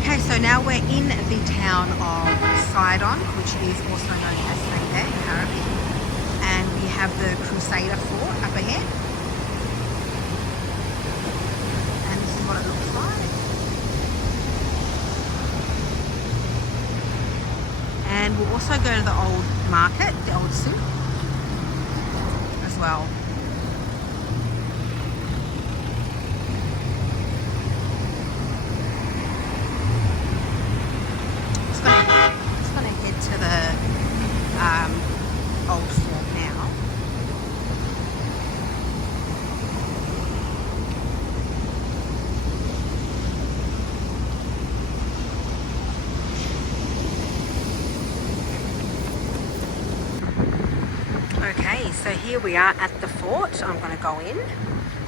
Okay, so now we're in the town of Sidon, which is also known as Sayre in Arabic, and we have the Crusader Fort up ahead, and this is what it looks like. And we'll also go to the old market, the old souk, as well. Just gonna head to the old fort now. Okay, so here we are at the fort. I'm going to go in.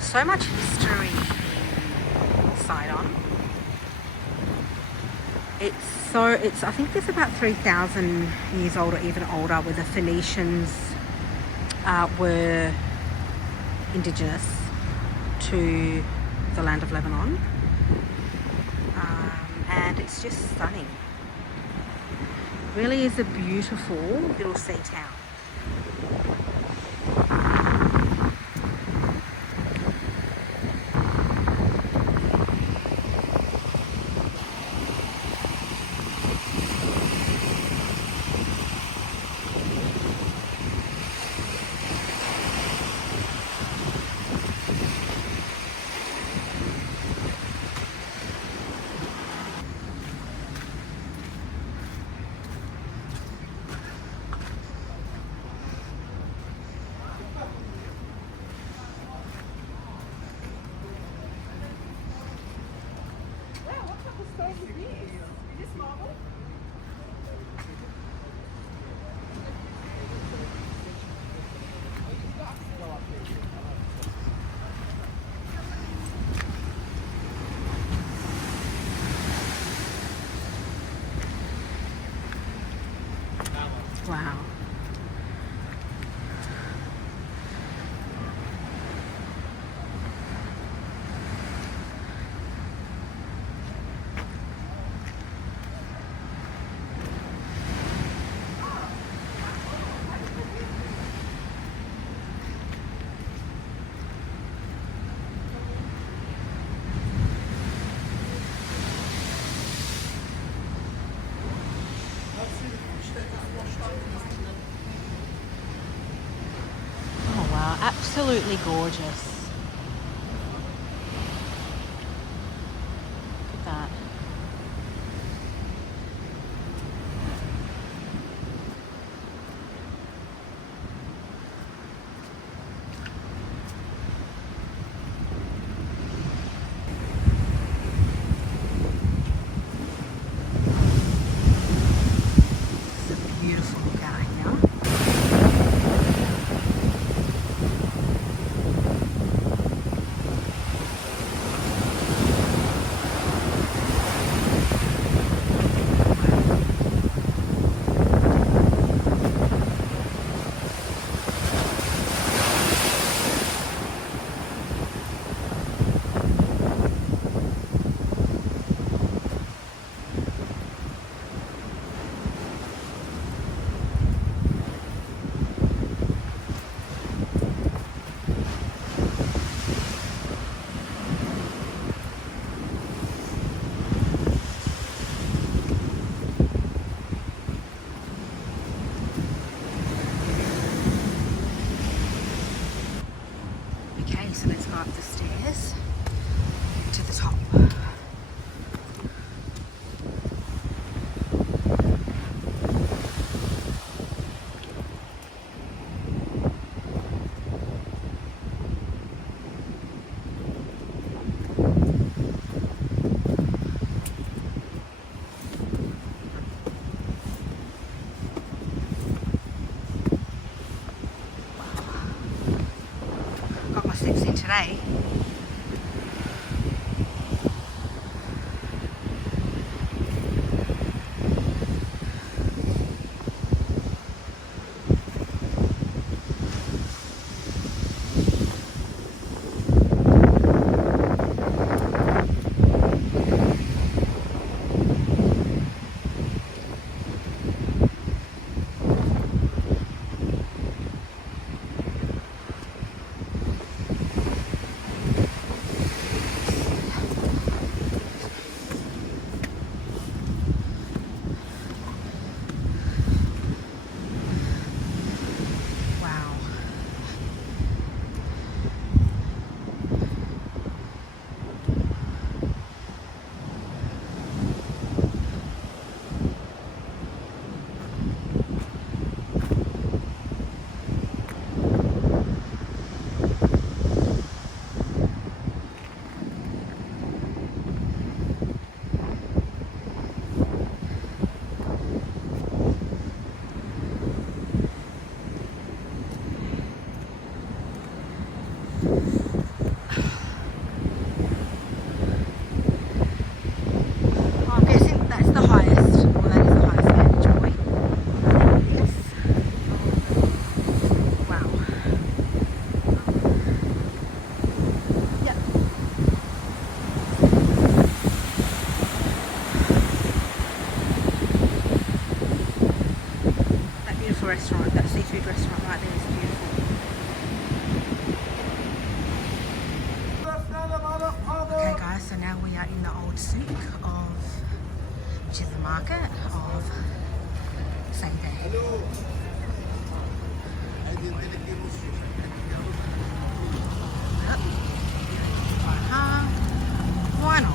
So much history in Sidon. I think it's about 3,000 years old or even older, where the Phoenicians were indigenous to the land of Lebanon. And it's just stunning. Really is a beautiful little sea town. Wow. Oh wow, absolutely gorgeous. Look at that. It's a beautiful look out here. Okay, so let's go up the stairs to the top. Got my steps in today. are in the old souk of, which is the market of Saidah. Why not?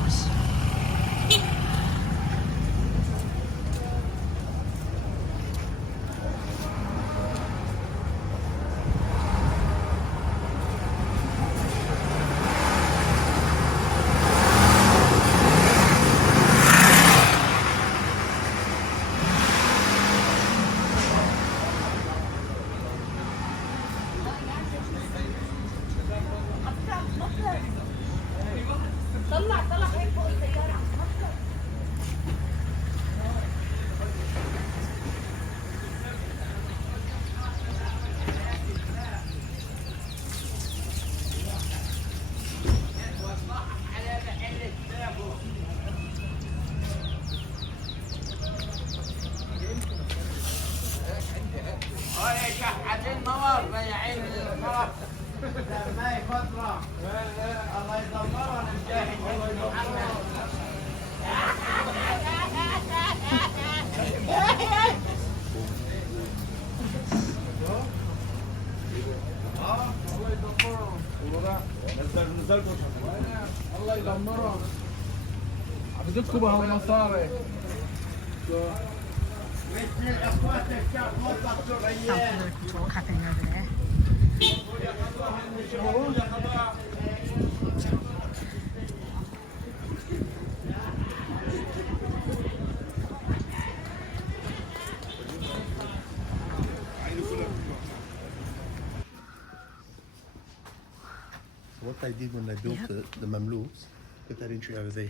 الله يدمرهم بدكم بهالمصاري Some political talk happening over there. So what they did when they built it, the Mamluks, put that entry over there.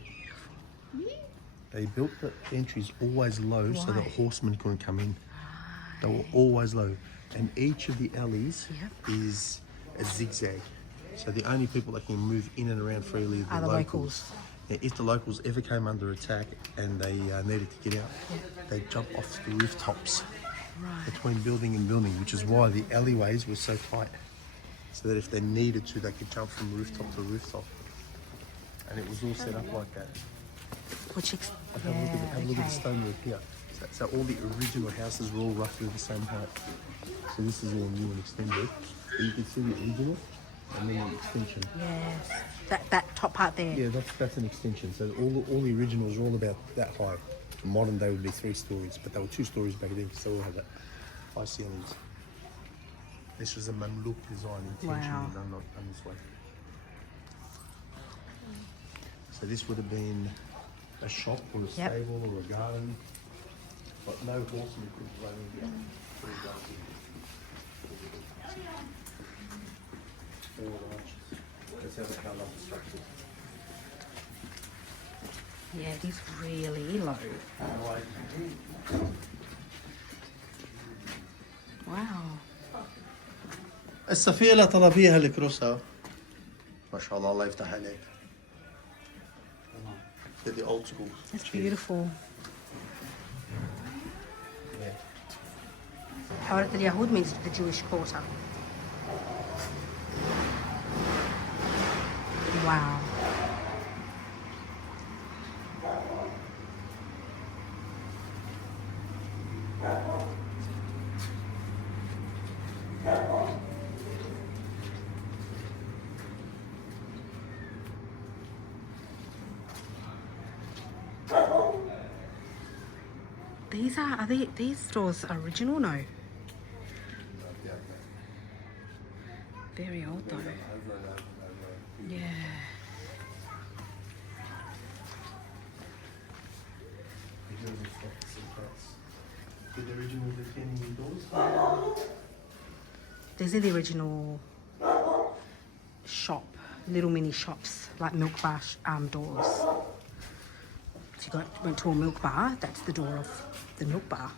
They built the entries always low so that horsemen couldn't come in. They were always low. And each of the alleys is a zigzag. So the only people that can move in and around freely are the locals. Now, if the locals ever came under attack and they needed to get out, they'd jump off the rooftops between building and building, which is why the alleyways were so tight. So that if they needed to, they could jump from rooftop to rooftop. And it was all set up like that. Have a look at the stonework here. So all the original houses were all roughly the same height. So this is all new and extended. So you can see the original and then the extension. Yes, that top part there. Yeah, that's an extension. So all the originals are all about that high. Modern day would be 3 stories, but they were 2 stories back then because they all had that high ceilings. This was a Mamluk design, intentionally done this way. So this would have been a shop or a stable or a garden, but no horsemen could run in here. That's how long the structure. Yeah, it is really low. Wow. الصفية اللي طلع فيها الكروسة ما شاء الله الله يفتح عليك. They're the old school. That's beautiful. Yeah. حارة اليهود means the Jewish quarter. Wow. These stores original? No. Very old though. Yeah. The original retaining doors? These are the original shop, little mini shops, like milk bar doors. So you went to a milk bar, that's the door of the milk bar.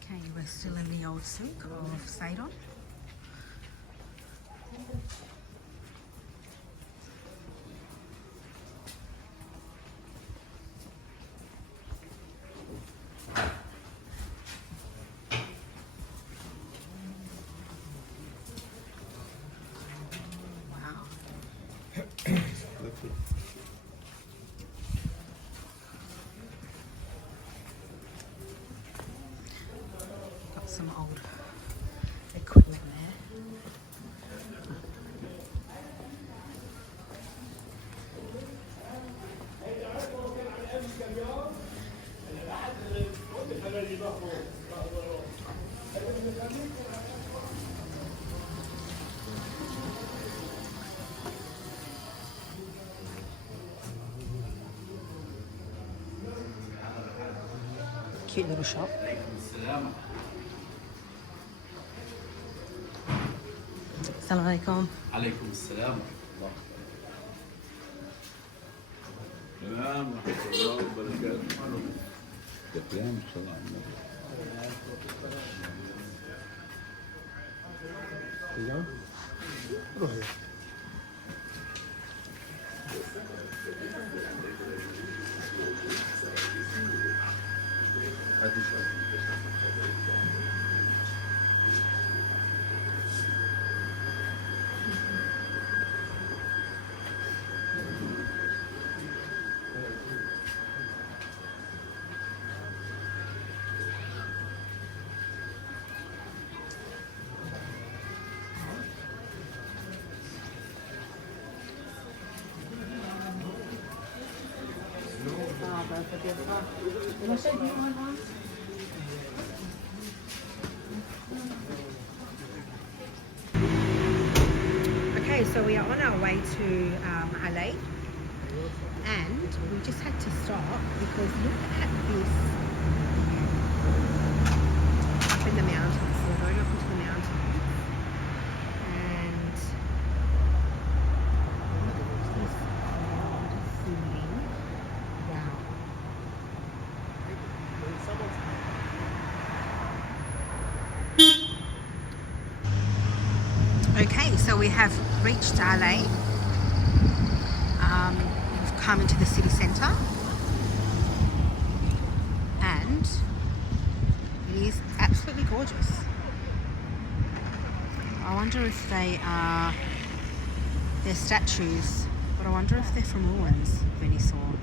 Okay, we're we're still in the old souk of Sidon. Got some old equipment there. Cute little shop. Assalamu alaikum. عليكم السلام ورحمة الله. السلام ورحمة الله وبركاته. تكلم صلى الله عليه وسلم. روح يا. Okay, so we are on our way to LA, and we just had to stop because look at this up in the mountains. So we're going up into the mountains, and look at this cloud ceiling. Wow. Okay, so we have reached LA. We've come into the city centre, and it is absolutely gorgeous. I wonder if they're statues, but I wonder if they're from ruins of any sort.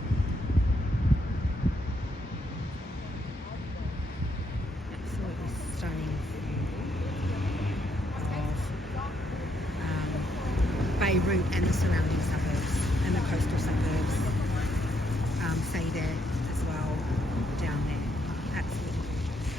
Absolutely stunning of Beirut and the surrounding suburbs and the coastal suburbs. Sayda as well down there. Absolutely gorgeous.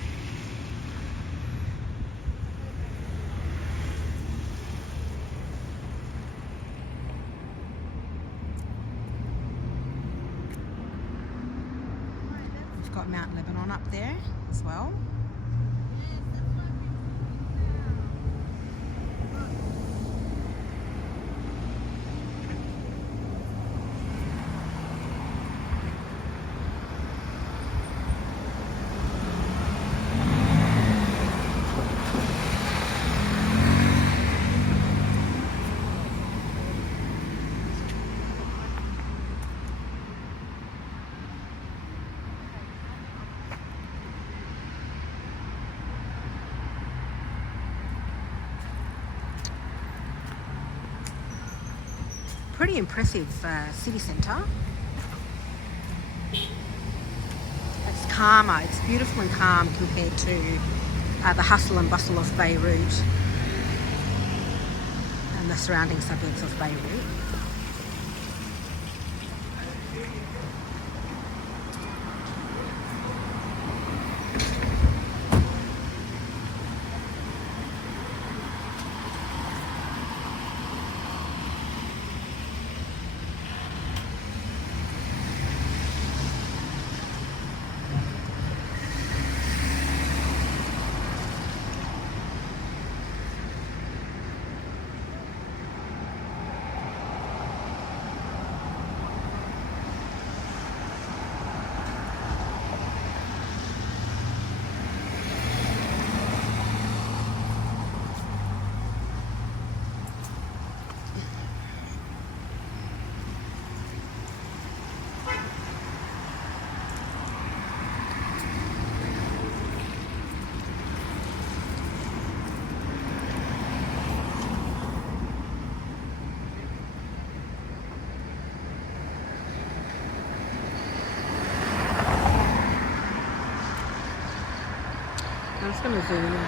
We've got Mount Lebanon up there as well. Pretty impressive city centre. It's calmer, it's beautiful and calm compared to the hustle and bustle of Beirut and the surrounding suburbs of Beirut. going to zoom in maybe.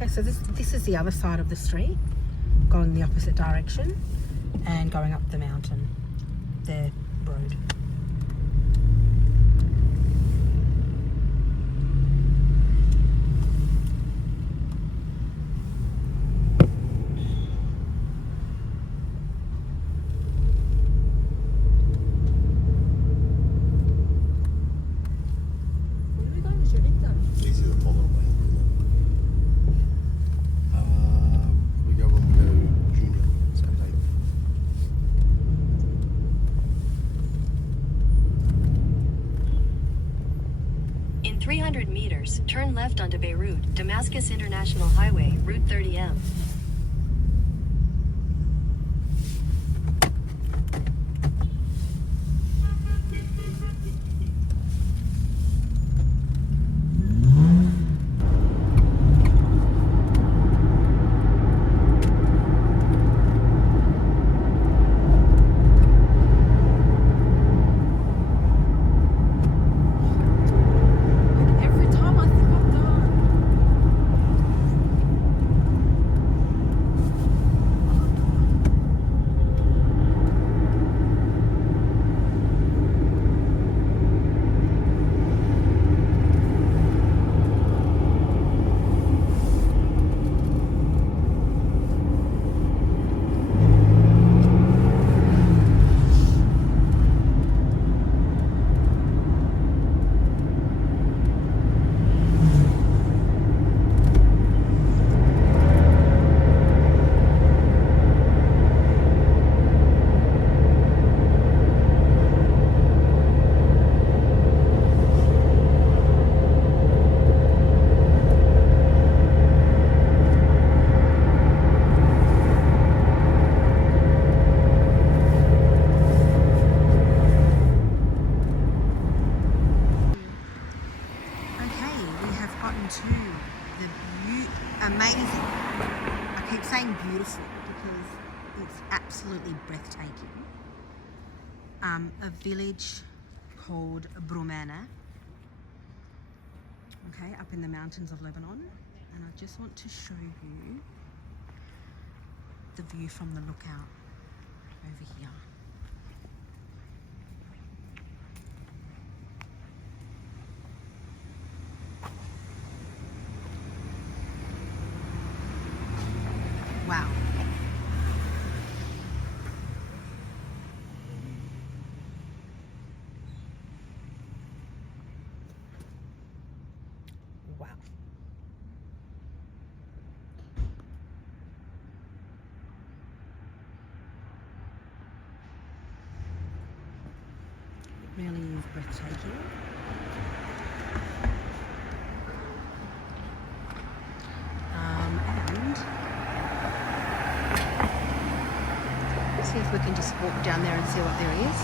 Okay, so this is the other side of the street, going the opposite direction and going up the mountain, the road. Easy to follow away. We go when we go junior Saturday. In 300 meters, turn left onto Beirut, Damascus International Highway, Route 30M. Every time I think I'm done. Amazing. I keep saying beautiful because it's absolutely breathtaking. A village called Brumana, okay, up in the mountains of Lebanon, and I just want to show you the view from the lookout over here. Wow. Wow. It really is breathtaking. And see if we can just walk down there and see what there is.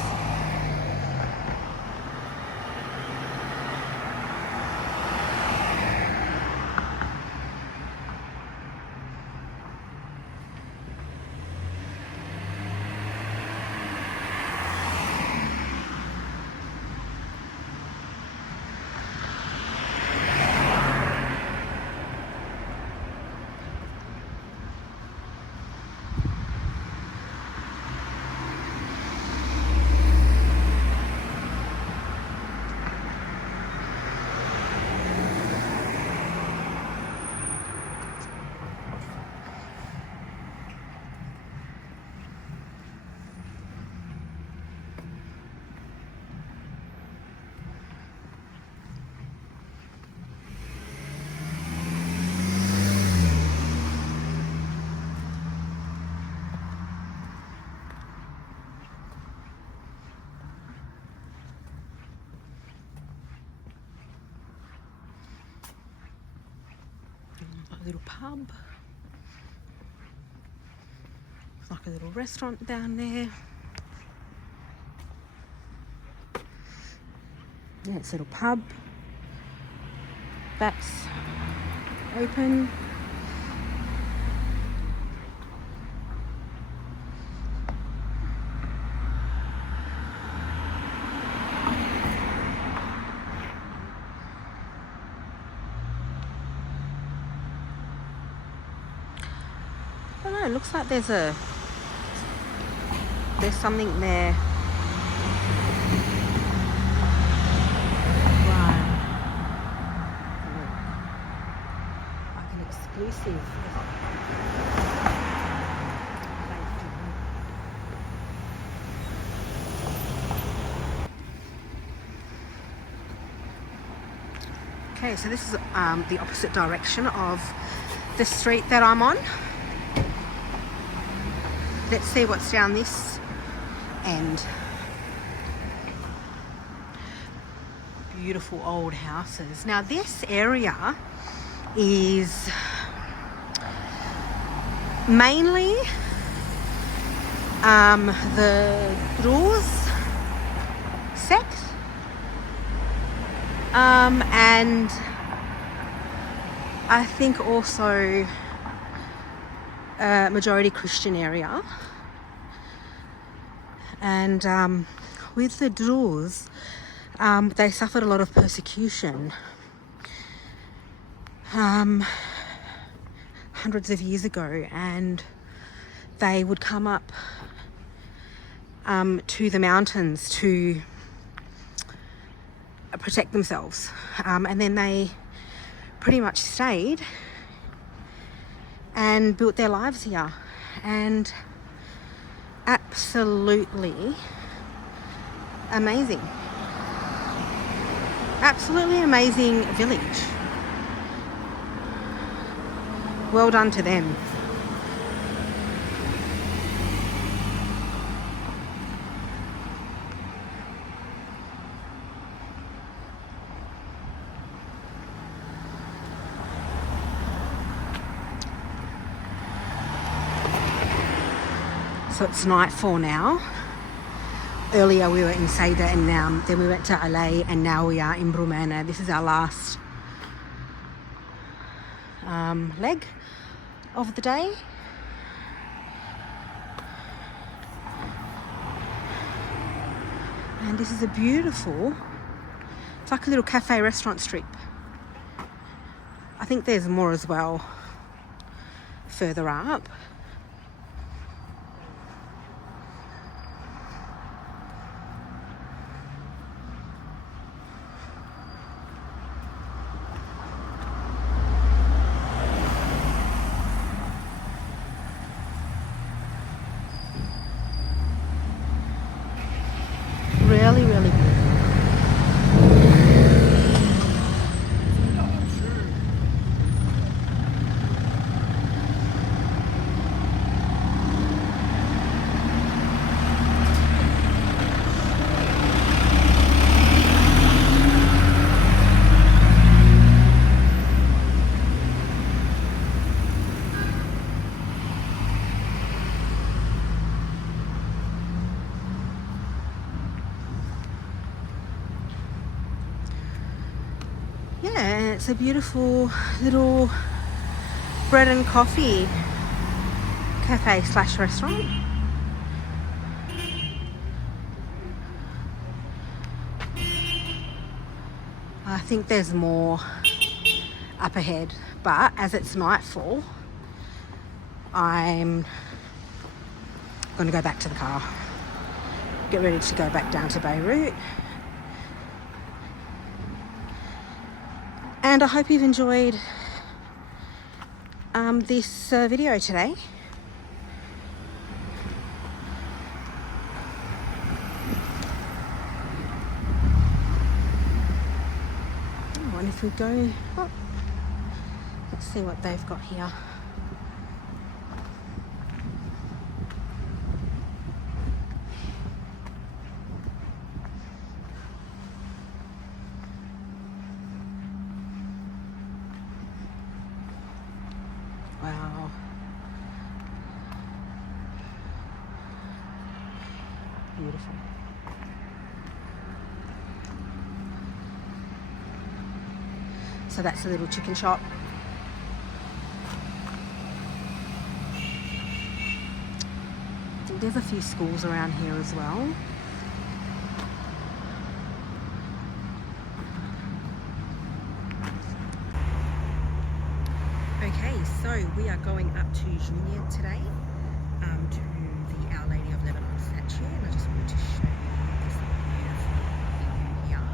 little pub. It's like a little restaurant down there. Yeah, it's a little pub. That's open. I don't know, it looks like there's something there. Right. Like an exclusive. Okay, so this is the opposite direction of the street that I'm on. Let's see what's down this end. Beautiful old houses. Now this area is mainly the Druze sect. And I think also a majority Christian area. And with the Druze, they suffered a lot of persecution hundreds of years ago, and they would come up to the mountains to protect themselves, and then they pretty much stayed and built their lives here. And absolutely amazing village. Well done to them. So it's nightfall now. Earlier we were in Saida, and then we went to Alay, and now we are in Brumana. This is our last leg of the day. And this is a beautiful, it's like a little cafe restaurant strip. I think there's more as well further up. Really, really good. Yeah, it's a beautiful little bread and coffee cafe slash restaurant. I think there's more up ahead, but as it's nightfall, I'm going to go back to the car, get ready to go back down to Beirut. And I hope you've enjoyed this video today. Oh, and if we go, oh, let's see what they've got here. beautiful. So that's the little chicken shop. I think there's a few schools around here as well. Okay, so we are going up to Junior today, to the Our Lady of Lebanon statue, and I just wanted to show you this beautiful view here.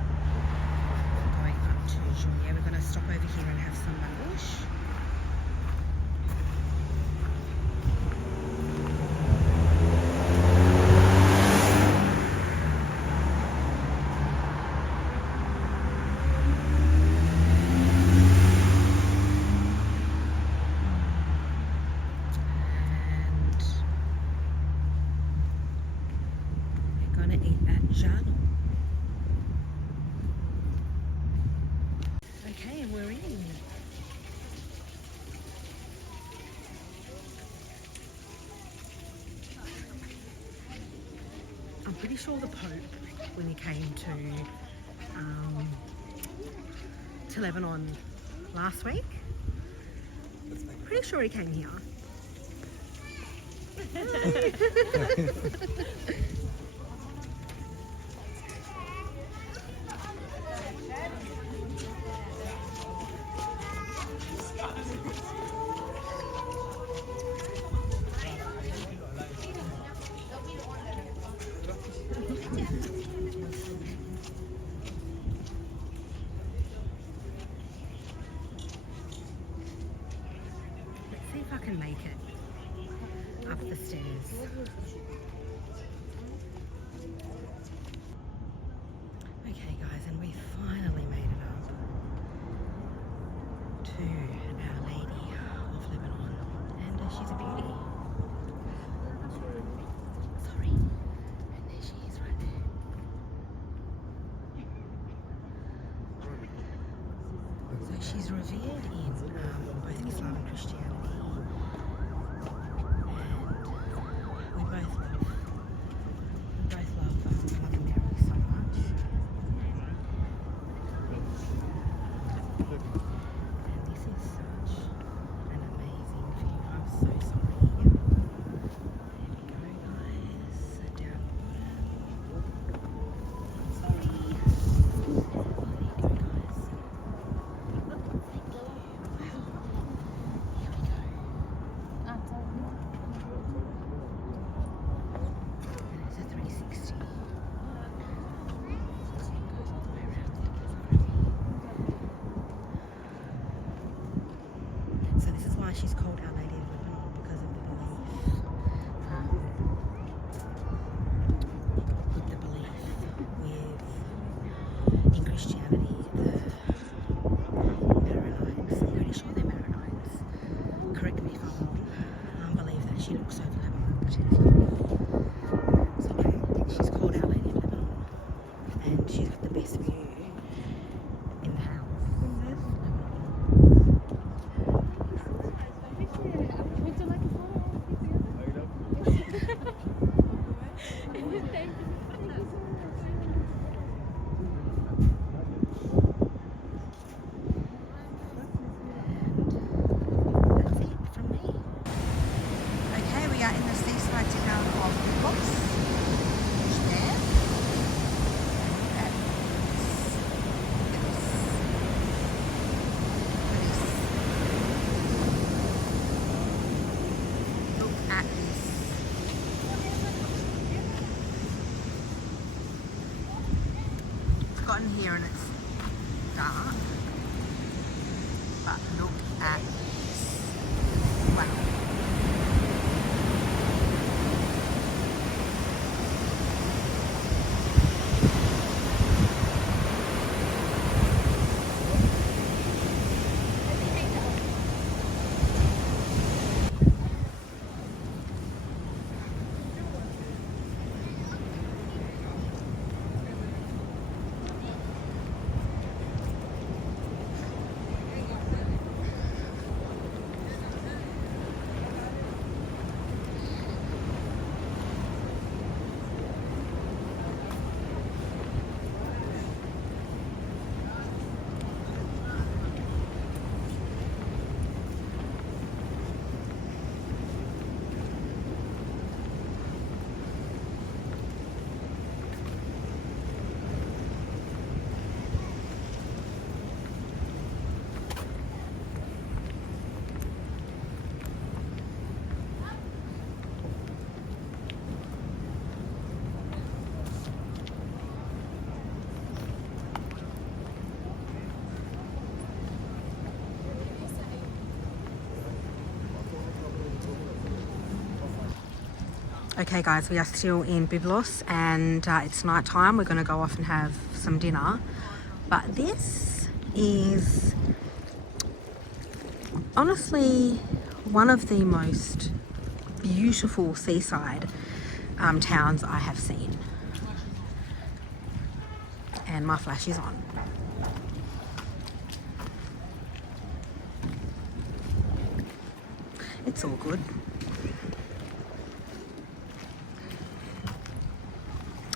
Going up to Junior, we're going to stop over here and have some lunch. Okay, and we're in. I'm pretty sure the Pope, when he came to Lebanon last week, pretty sure he came here. Let's see if I can make it up the stairs. Okay guys, and we finally made it up to Our Lady of Lebanon, and she's a beauty. Sorry, and there she is right there. So she's revered in both Islam and Christianity, and we both love Mother Mary so much. And this is such an amazing view. I'm so sorry. There we go, guys. Down bottom. Sorry. There you go, guys. Here we go. And it's a 360. Goes all the way around. So this is why she's called Our Lady of Lebanon, because of the belief. The belief with in Christianity, the Maronites, I'm pretty sure they're Maronites, correct me if I'm wrong, believe that she looks over Lebanon particularly. So I think she's called Our Lady of Lebanon, and she's got the best view in the house. That's it from me. Okay, we are in the seaside town of Lebanon. There. Look at this. It's gotten here and it's dark, but look at this. Wow. Okay guys, we are still in Byblos and it's night time. We're going to go off and have some dinner. But this is honestly one of the most beautiful seaside towns I have seen. And my flash is on. It's all good.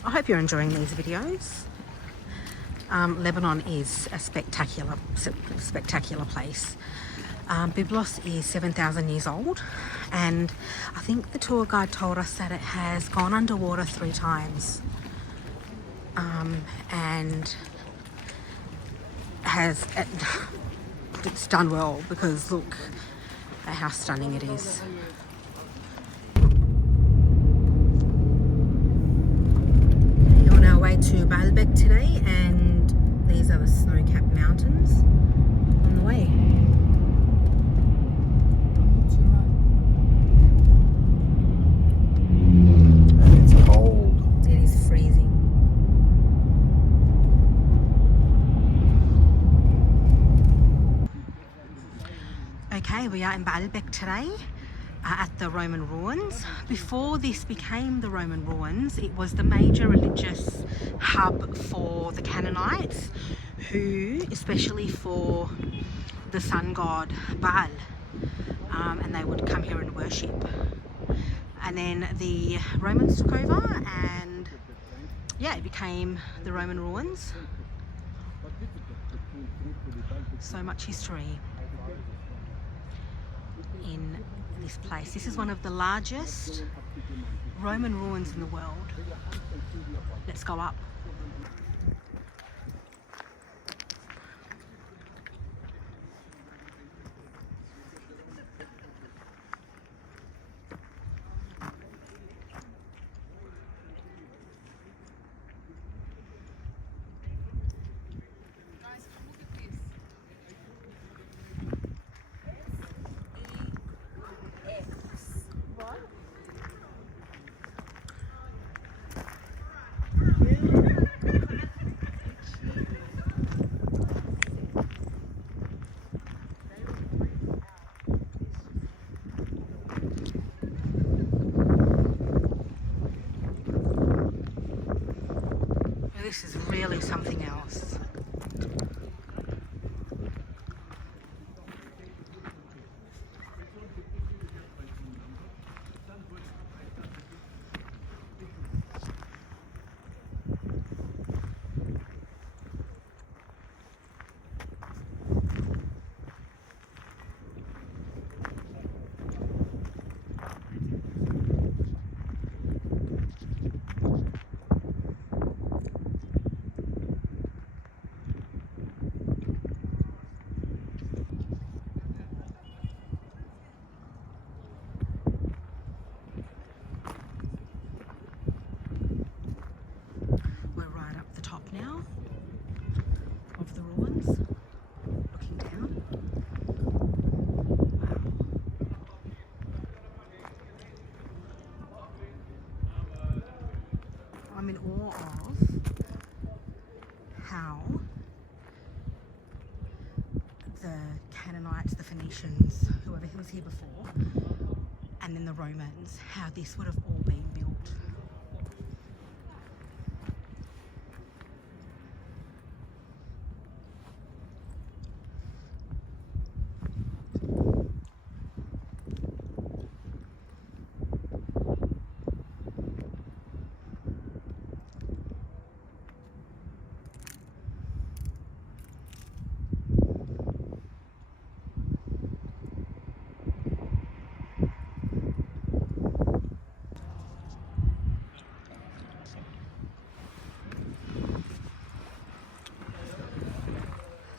I hope you're enjoying these videos. Lebanon is a spectacular place. Byblos is 7,000 years old, and I think the tour guide told us that it has gone underwater 3 times, and it's done well, because look at how stunning it is. We're on our way to Baalbek today, and these are the snow-capped mountains on the way. And it's cold. It is freezing. Okay, we are in Baalbek today at the Roman ruins. Before this became the Roman ruins, it was the major religious hub for the Canaanites, who, especially for the sun god Baal, and they would come here and worship. And then the Romans took over, and yeah, it became the Roman ruins. So much history in this place. This is one of the largest Roman ruins in the world. Let's go up. This is really something else. Now of the ruins, looking down. Wow. I'm in awe of how the Canaanites, the Phoenicians, whoever was here before, and then the Romans, how this would have all been built.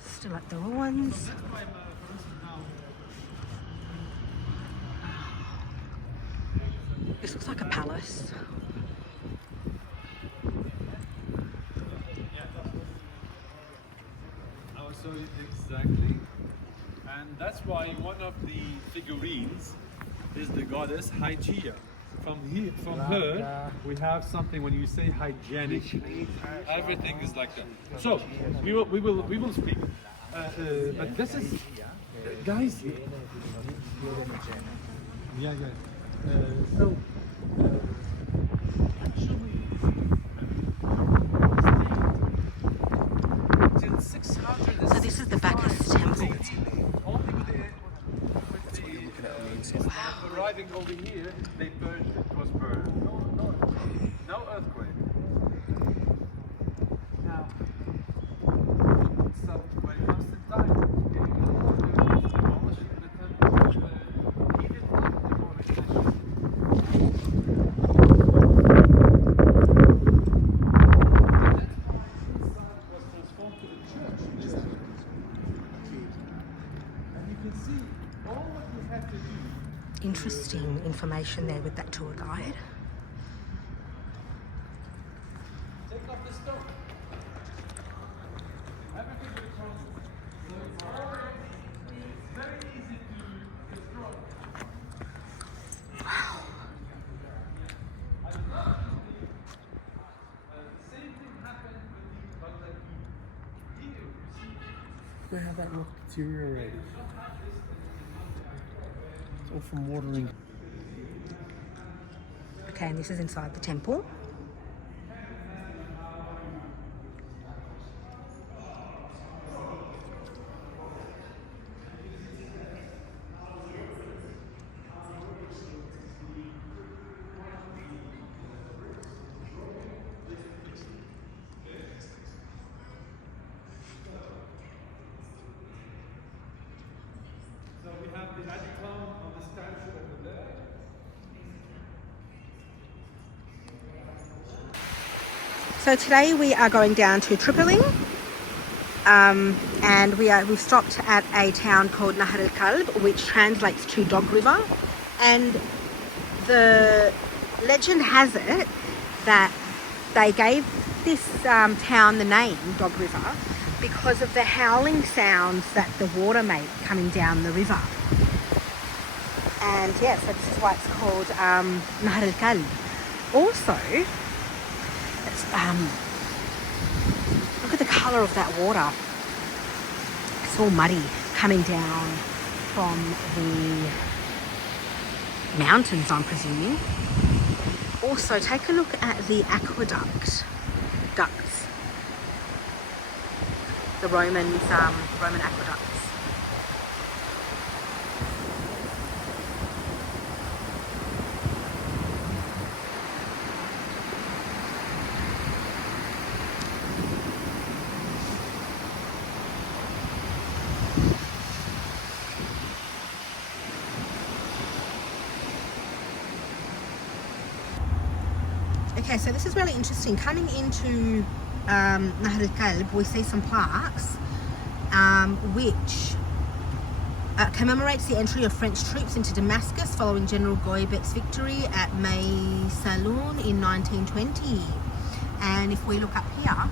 Still at the ruins. This looks like a palace. I saw it exactly, and that's why one of the figurines is the goddess Hygeia. from her, we have something. When you say hygienic, everything is like that. So we will speak. But this is, guys. Yeah. So actually, till 600. So this is the Bacchus temple. Arriving over here, they burned it. It was burned. No earthquake. Now, so when it comes to time, demolishing the temple, he didn't like demolition. Was transformed to the church. And you can see all what we had to do. Interesting information there with that tour guide. Take off the stone. Everything will crumble. So it's very easy to destroy. Wow. The same thing happened with the Baghdadi. Here, you see. Look how that rock deteriorated. It's all from watering. Okay, and this is inside the temple. So we have the icon of the statue over there. So today we are going down to Tripoli, and we've stopped at a town called Nahr al-Kalb, which translates to Dog River. And the legend has it that they gave this town the name Dog River because of the howling sounds that the water made coming down the river. And yeah, so this is why it's called Nahr al-Kalb. Also, look at the colour of that water. It's all muddy coming down from the mountains, I'm presuming. Also, take a look at the ducts. The Roman aqueducts. Okay, so this is really interesting. Coming into Nahr al-Kalb, we see some plaques which commemorates the entry of French troops into Damascus following General Goybet's victory at May Saloon in 1920. And if we look up here,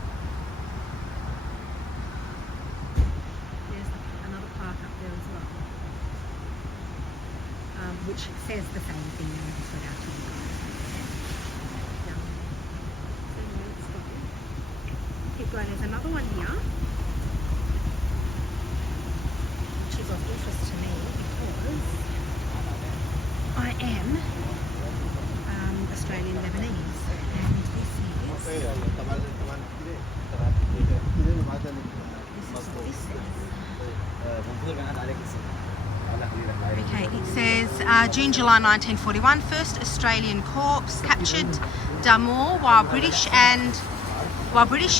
there's another plaque up there as well, which says the same thing that I just read out to you guys. Keep going. There's another one here, which is of interest to me because I am Australian Lebanese, and this is what this says. Okay, it says June-July 1941, 1st Australian Corps captured Damour while British,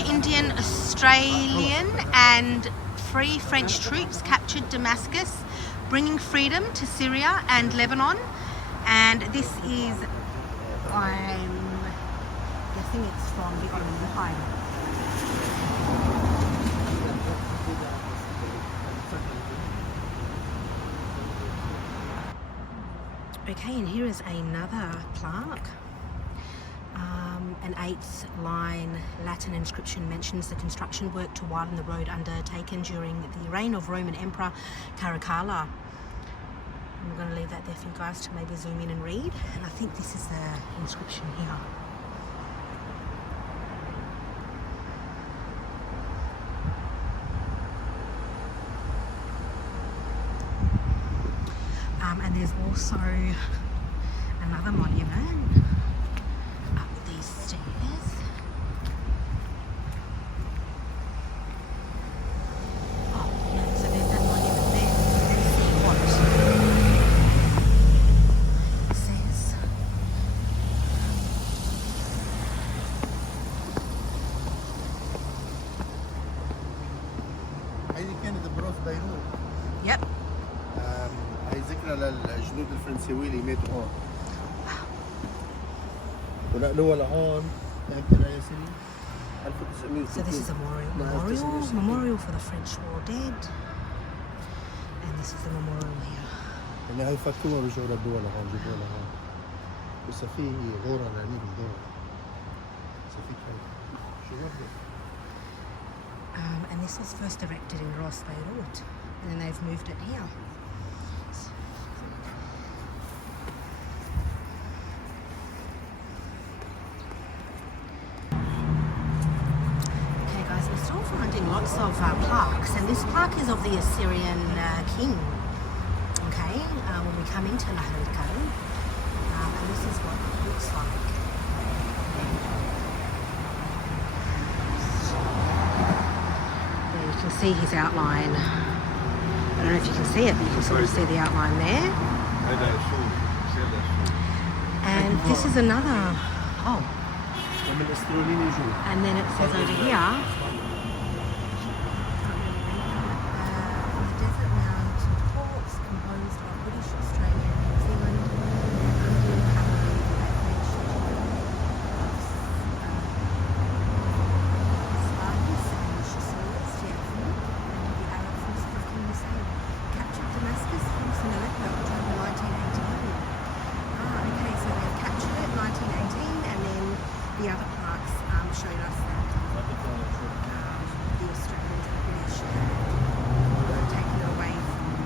Indian, Australian and Free French troops captured Damascus, bringing freedom to Syria and Lebanon. And this is, I'm guessing it's from the Ottoman Empire. Okay, and here is another plaque. An 8-line Latin inscription mentions the construction work to widen the road undertaken during the reign of Roman Emperor Caracalla. I'm going to leave that there for you guys to maybe zoom in and read. And I think this is the inscription here. And there's also another monument up these stairs. Oh, yeah, so there's that monument there. Let's see what it says. هذه كانت بروف بيروت. Yep. هي ذكرى للجنود الفرنسيين اللي ماتوا هون. ونقلوها لهون كانت ياسين 1960. So this is a memorial for the French war dead. And this is the memorial here. يعني هاي فكوها رجعوا ردوها لهون جيبوها لهون. بس في غورة لعنيهم غورة. بس في كان شو وردة؟ And this was first erected in Ross Beirut, and then they've moved it here. Okay guys, we're still finding lots of plaques, and this plaque is of the Assyrian king. Okay, when we come into Lahaliko, and this is what it looks like. You can see his outline. I don't know if you can see it, but you can sort of see the outline there. And this is another, and then it says over here, desert mountain forts composed of British, Australian, New Zealand, Indian cavalry, Spartans and Chasseurs, the Arab forces of King Hussein captured Damascus, Homs and Aleppo during 1918. Okay, so they've captured it 1918, and then the other plaques showed us that the Australians and British had taken it away from the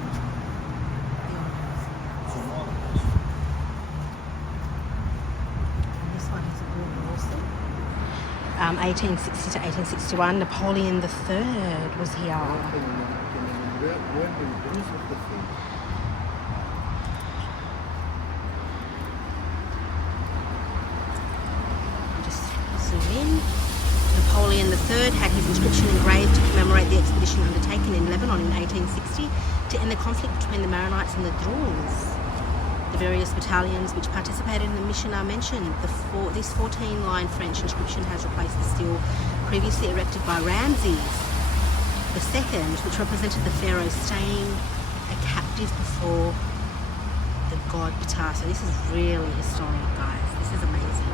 Ottomans. And this one is a war also. 1860 to 1861, Napoleon III was here. Just zoom in. Napoleon III had his inscription engraved to commemorate the expedition undertaken in Lebanon in 1860 to end the conflict between the Maronites and the Druze. The various battalions which participated in the mission are mentioned. This 14-line French inscription has replaced the stele previously erected by Ramses II, which represented the pharaoh staying a captive before the god Ptah. So this is really historic, guys. This is amazing.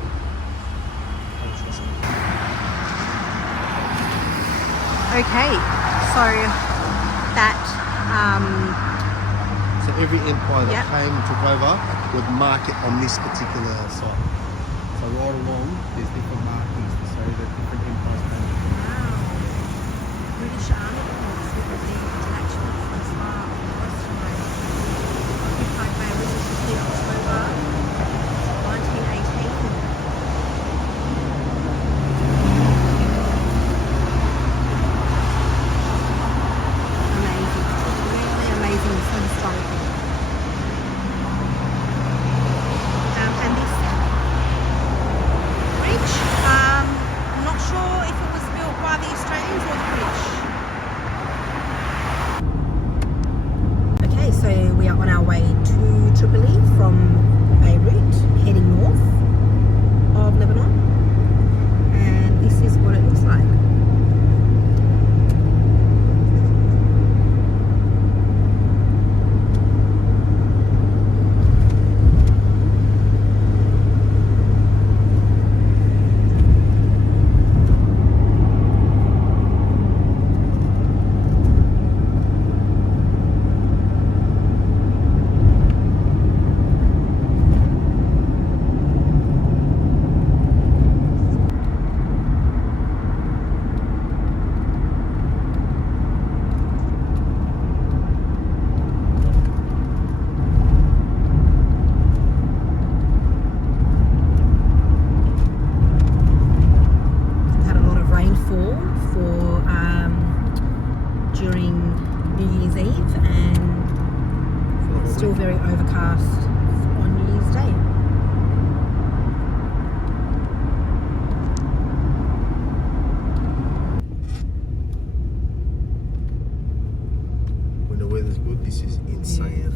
Okay, so that So every empire that Yep. came and took over would mark it on this particular site. So right along, there's different markings to say that different empires came. wow, British Army corps represented actually the first bar of the Western Rail, occupied by a British in October 1918. Amazing, really amazing, so historical. And this bridge, I'm not very overcast on New Year's Day. When the weather's good, this is insane.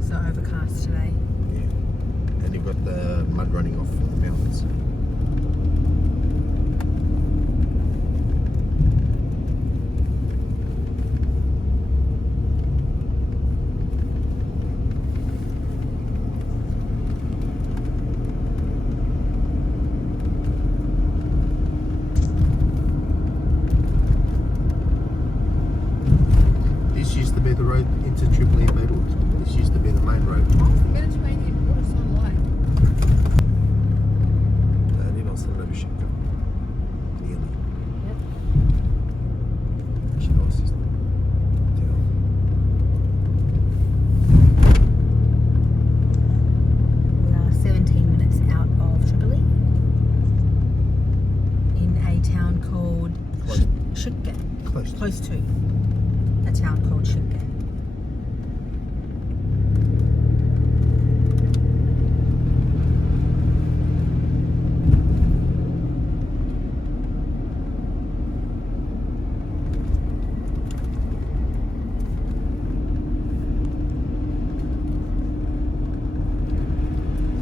So overcast today. Yeah. And you've got the mud running off from the mountains. This used to be the road into Tripoli and Beirut. This used to be the main road. What's the Mediterranean water so light? אני לא שם לב שקה. Nearly. She lost his tail. We are 17 minutes out of Tripoli in a town called Close. Shukka. Close. Close to a town called Shukka.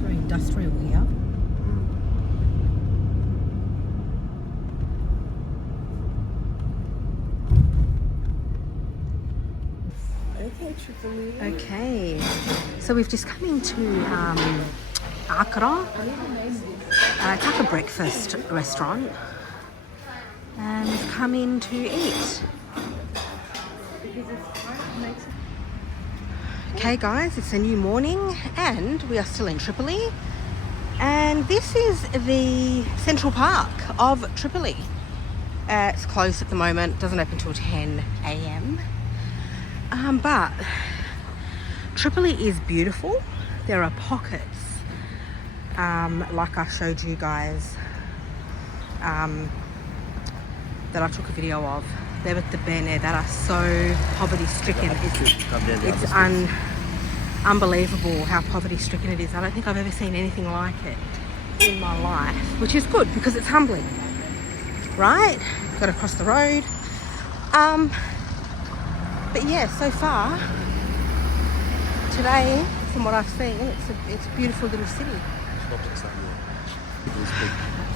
Very industrial here. Okay, Tripoli. Okay, so we've just come into Accra. It's like a breakfast restaurant, and we've come in to eat. Okay, guys, it's a new morning, and we are still in Tripoli. And this is the Central Park of Tripoli. It's closed at the moment, doesn't open till 10 a.m. But Tripoli is beautiful. There are pockets, like I showed you guys, that I took a video of. There with the Bene that are so poverty stricken. It's unbelievable how poverty stricken it is. I don't think I've ever seen anything like it in my life, which is good because it's humbling, right? Got to cross the road. But yeah, so far today, from what I've seen, it's a beautiful little city.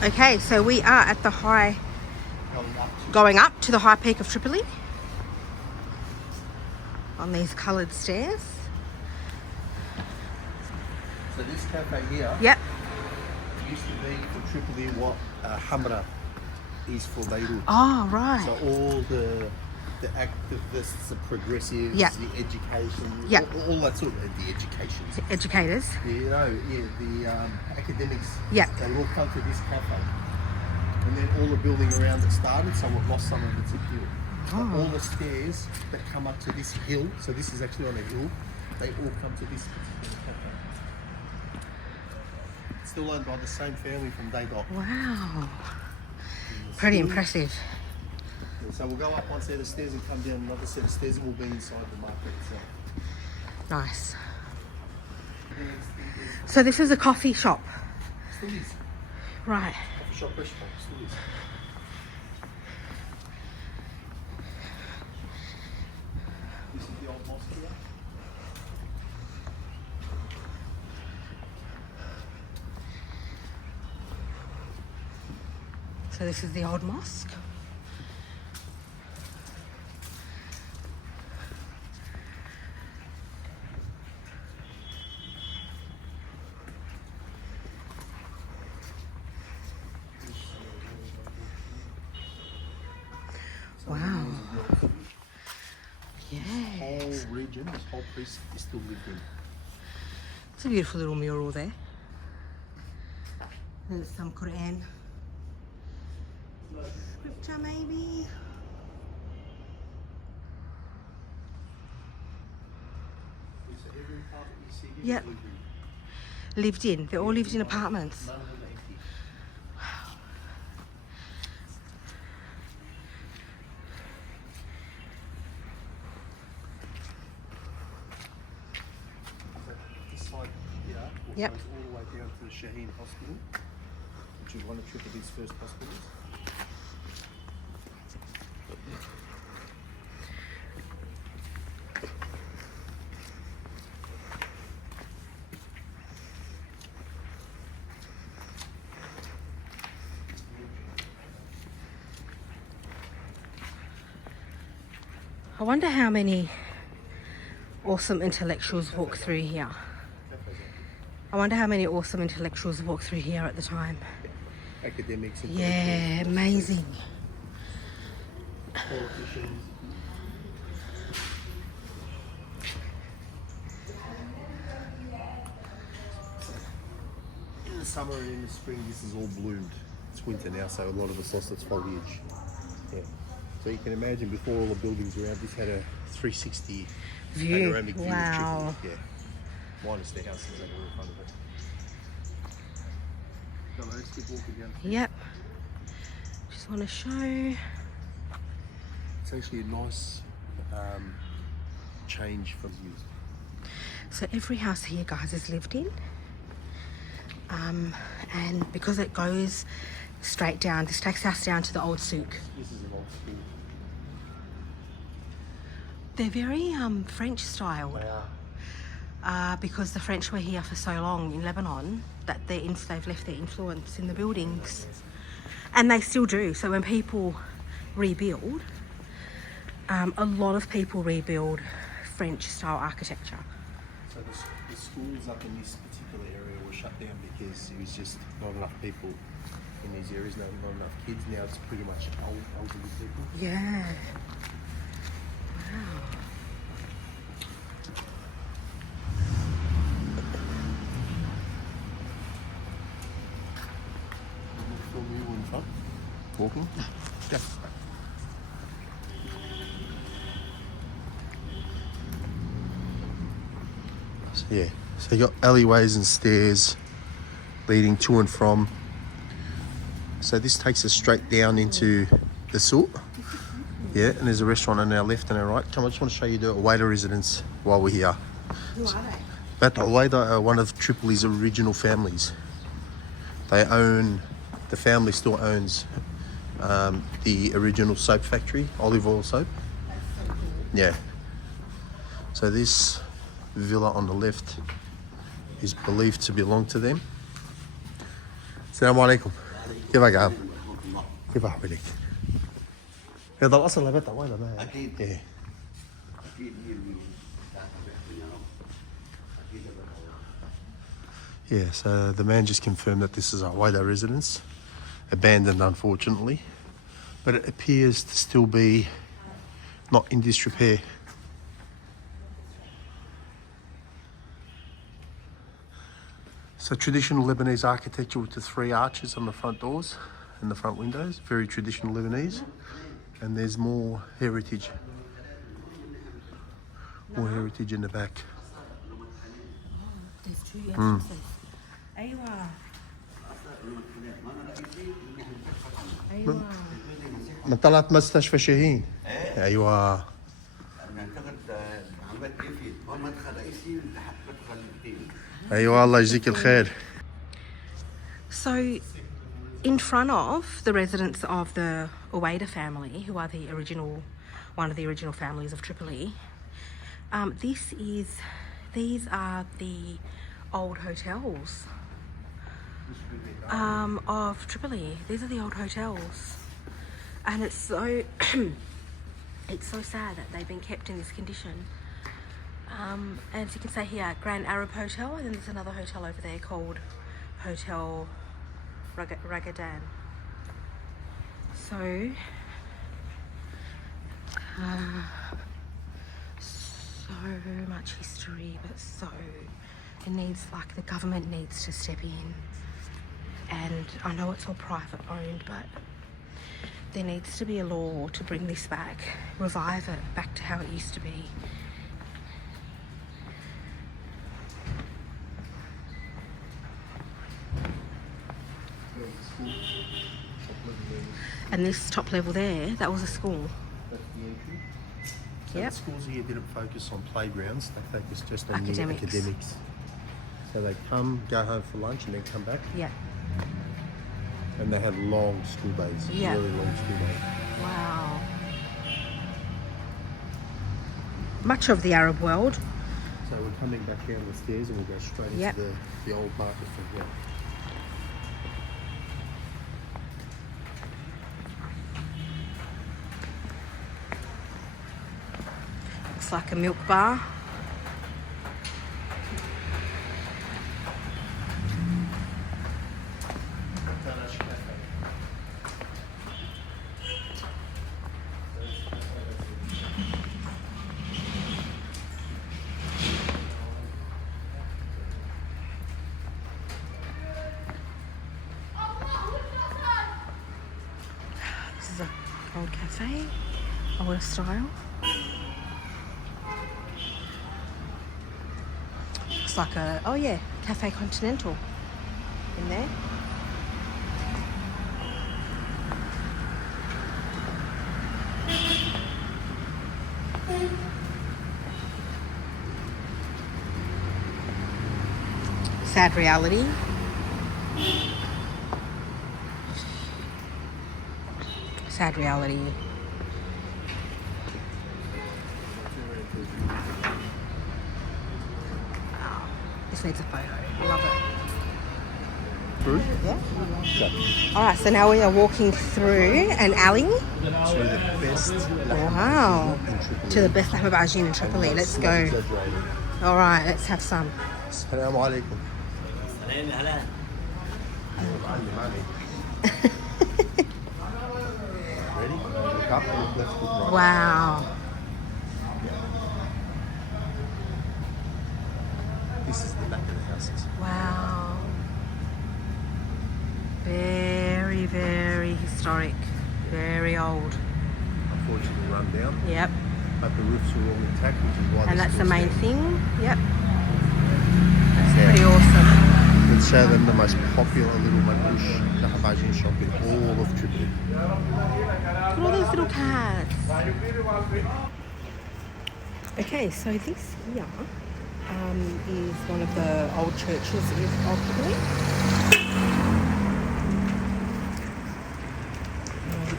Okay, so we are at the going up to the high peak of Tripoli on these coloured stairs. So this cafe here Yep. used to be for Tripoli what Hamra is for Beirut. Oh, right. So all the activists, the progressives, Yeah. the education, Yeah. all that sort of the education. Educators. The academics. Yeah. They all come to this cafe, and then all the building around it started, so it lost some of its appeal. Oh. All the stairs that come up to this hill, so this is actually on a hill, they all come to this particular cafe. It's still owned by the same family from day dot. Wow. Pretty impressive. So we'll go up one set of stairs and come down another set of stairs, and we'll be inside the market itself. Nice. So this is a coffee shop. Still is. Right. Coffee shop, restaurant, still is. This is the old mosque here. So this is the old mosque. Wow. Yeah. This whole region, this whole piece is still lived in. It's a beautiful little mural there. There's some Quran scripture maybe. So every apartment you see here Yep. is lived in. Lived in. They all lived in apartments. None of them are empty. Yep. Goes all the way down to the Shaheen Hospital, which is one of Tripoli's first hospitals. I wonder how many awesome intellectuals walk through here. I wonder how many awesome intellectuals walk through here at the time. Academics and Yeah, amazing. politicians. In the summer and in the spring, this is all bloomed. It's winter now, so a lot of it's lost its foliage. Yeah. So you can imagine before all the buildings around this had a 360 View. panoramic view Wow. of Tripoli. Yeah. Minus the houses that are in front of it. So let's keep walking down. Yep. Just want to show. It's actually a nice change from here. So every house here, guys, is lived in. And because it goes straight down, this takes us down to the old souk. This is an old school. They're very French style. They are. Because the French were here for so long in Lebanon that they've left their influence in the buildings, and they still do. So when people rebuild, a lot of people rebuild French style architecture. So the schools up in this particular area were shut down because it was just not enough people in these areas, not enough kids. Now it's pretty much elderly people. Yeah. Wow. Film you in front, walking. Yeah. So yeah, so you got alleyways and stairs leading to and from. So this takes us straight down into the souk. Yeah, and there's a restaurant on our left and our right. Come on, I just want to show you the Uwaida residence while we're here. Who are they? But Uwaida are one of Tripoli's original families. They own, the family still owns the original soap factory, olive oil soap. Yeah. So this villa on the left is believed to belong to them. Assalamu alaikum. كيفك عام؟ كيف أحوالك؟ هذا الأصل لبيت عوالة ما أكيد. إيه. Yeah, so the man just confirmed that this is a Uwaida residence, abandoned unfortunately, but it appears to still be not in disrepair. So traditional Lebanese architecture with the 3 arches on the front doors and the front windows, very traditional Lebanese. And there's more heritage in the back. There's 2 entrances. أيوة. أيوة. من طلعت مستشفى شاهين. ايوه. ايوه الله يجزيك الخير. So, in front of the residence of the Uwaida family, who are one of the original families of Tripoli, these are the old hotels of Tripoli. These are the old hotels, and it's so it's so sad that they've been kept in this condition. And as you can see here, Grand Arab Hotel, and then there's another hotel over there called Hotel Ragadan. So much history, but it needs, like, the government needs to step in. And I know it's all private owned, but there needs to be a law to bring this back, revive it back to how it used to be. And this top level there, that was a school. That's the entry. So Yep. the schools here didn't focus on playgrounds, they focused just on the Academics. academics. So they come, go home for lunch, and then come back. Yeah. And they have long school days. Yeah. Really long school days. Wow. Much of the Arab world. So we're coming back down the stairs and we'll go straight Yep. into the old market from here. Looks like a milk bar. This is a old cafe, older style. Looks like a, oh yeah, Cafe Continental in there. Sad reality. Sad reality. Wow. This needs a photo. Love it. Through? Yeah. Alright, so now we are walking through an alley. To the best Wow. in Tripoli. To the best lahma bajin in Tripoli. And Let's that's go. not exaggerating. Alright, let's have some. Assalamu alaikum. Ready? Look up, look left, look right. Wow. This is the back of the houses. Wow. Very, very historic. Very old. Unfortunately run down, Yep. but the roofs are all intact, which is why And they're that's the still main standing. thing. Yep. That's Pretty awesome. Let's show them the most popular little manouche lahmabajin shop in all of Tripoli. Look at all those little cats. Okay, so this here is one of the old churches of Tripoli.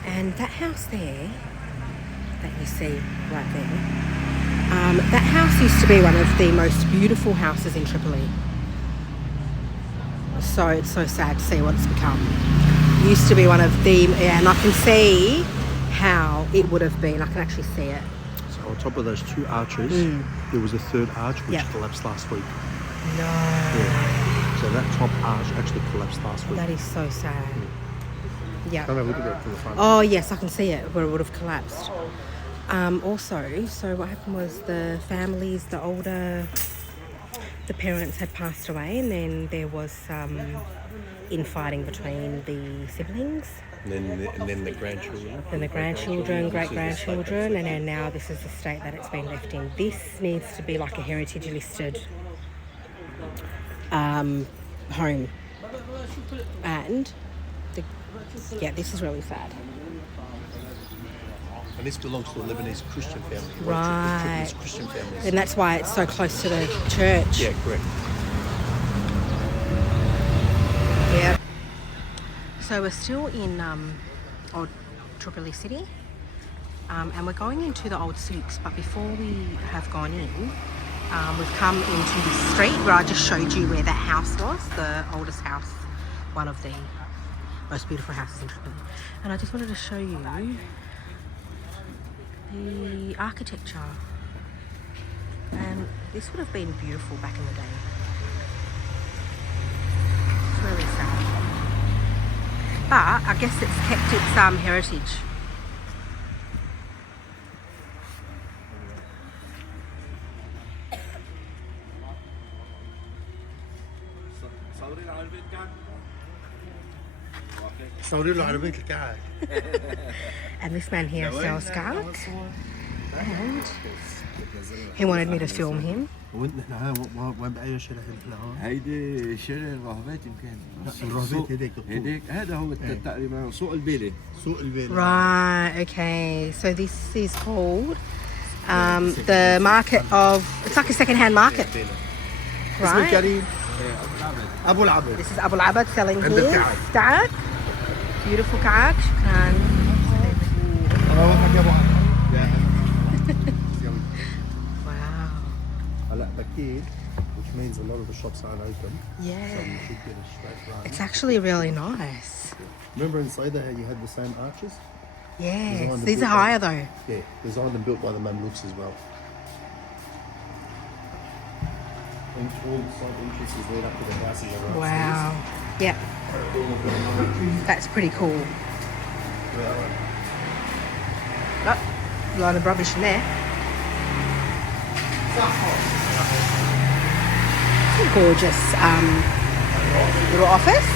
And that house there, that you see right there, that house used to be one of the most beautiful houses in Tripoli. So it's so sad to see what it's become. Used to be one of the, and I can see how it would have been. I can actually see it. So on top of those two arches, there was a third arch which Yep. collapsed last week. No. Yeah. So that top arch actually collapsed last week. That is so sad. Yeah. Come have a look at it from the front. Oh yes, I can see it where it would have collapsed. Also, so what happened was the families, the parents had passed away, and then there was some infighting between the siblings, And then the grandchildren. then the grandchildren, great-grandchildren, and then now this is the state that it's been left in. This needs to be like a heritage listed home. And this is really sad. And this belongs to a Lebanese Christian family. Right. Tripoli's Christian families. And that's why it's so close to the church. Yeah, correct. Yeah. So we're still in old Tripoli city, and we're going into the old souks. But before we have gone in, we've come into the street where I just showed you where that house was, the oldest house, one of the most beautiful houses in Tripoli. And I just wanted to show you the architecture. And this would have been beautiful back in the day. It's really sad. But I guess it's kept its heritage. And this man here sells garlic. And he wanted me to film him. هيدي شارع الرهبات يمكن الرهبات هيديك هذا هو تقريبا سوق البيلي Right, okay. So this is called the market of, it's like a second-hand market, right? Abu al-Abid. This is Abu al-Abad selling And the his ka'ak. ka'ak. Beautiful ka'ak. Shukran. Wow. Ala Bakir, which means a lot of the shops aren't open, so Yeah. you should get a straight run. It's actually really nice. Remember in Saida how you had the same arches? Yes. Designed and These are built by- higher though. Yeah, designed and built by the Mamluks as well. And all the side entrances lead up to the houses are Wow. Yeah. That's pretty cool. Oh, a lot of rubbish in there. It's a gorgeous little office.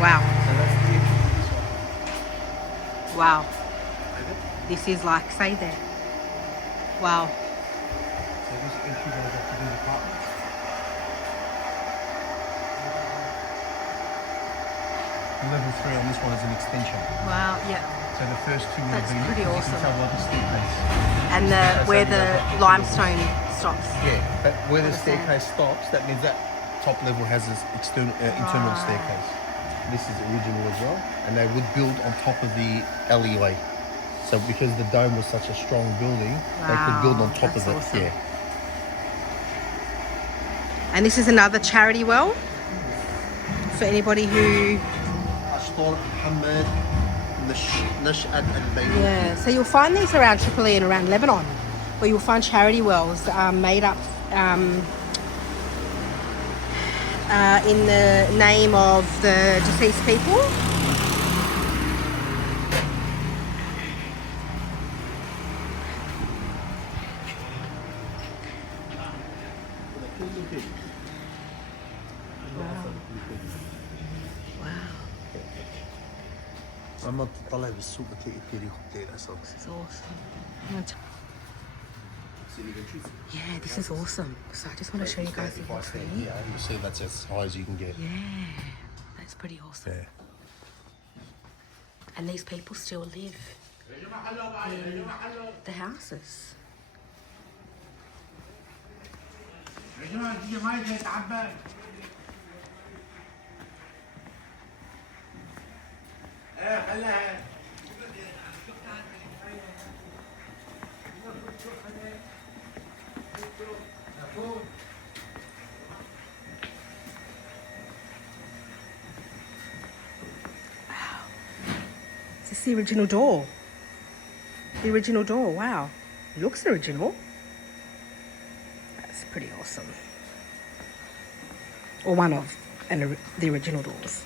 Wow. Wow. This is like, say there. Wow. Level 3 on this one is an extension. Wow, yeah. So the first two would have That's been pretty you awesome. can tell by the staircase. And where the limestone stops. Yeah, but where the Understand. staircase stops, that means that top level has this internal staircase. This is original as well, and they would build on top of the alleyway. So because the dome was such a strong building, they could build on top Wow, of it. that's awesome. Yeah. And this is another charity well for anybody who. Yeah, so you'll find these around Tripoli and around Lebanon, where you'll find charity wells made up in the name of the deceased people. I'm not طالع بالسوق بتلاقي التاريخ وبتلاقي الأسد. This is awesome. Yeah, this is awesome. So I just want to show you guys the If I stand tree. here, you see that's as high as you can get. Yeah, that's pretty awesome. Yeah. And these people still live in the houses. Is this the original door? The original door, wow. Looks original. That's pretty awesome. Or one of the original doors.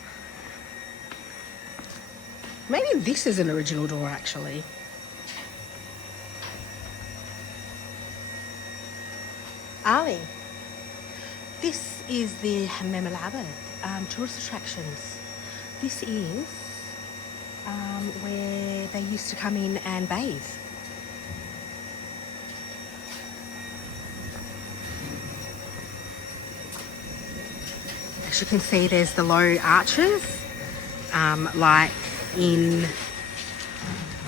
Maybe this is an original door actually. Ali, this is the Hammam al-Abad, tourist attractions. This is where they used to come in and bathe. As you can see, there's the low arches, like in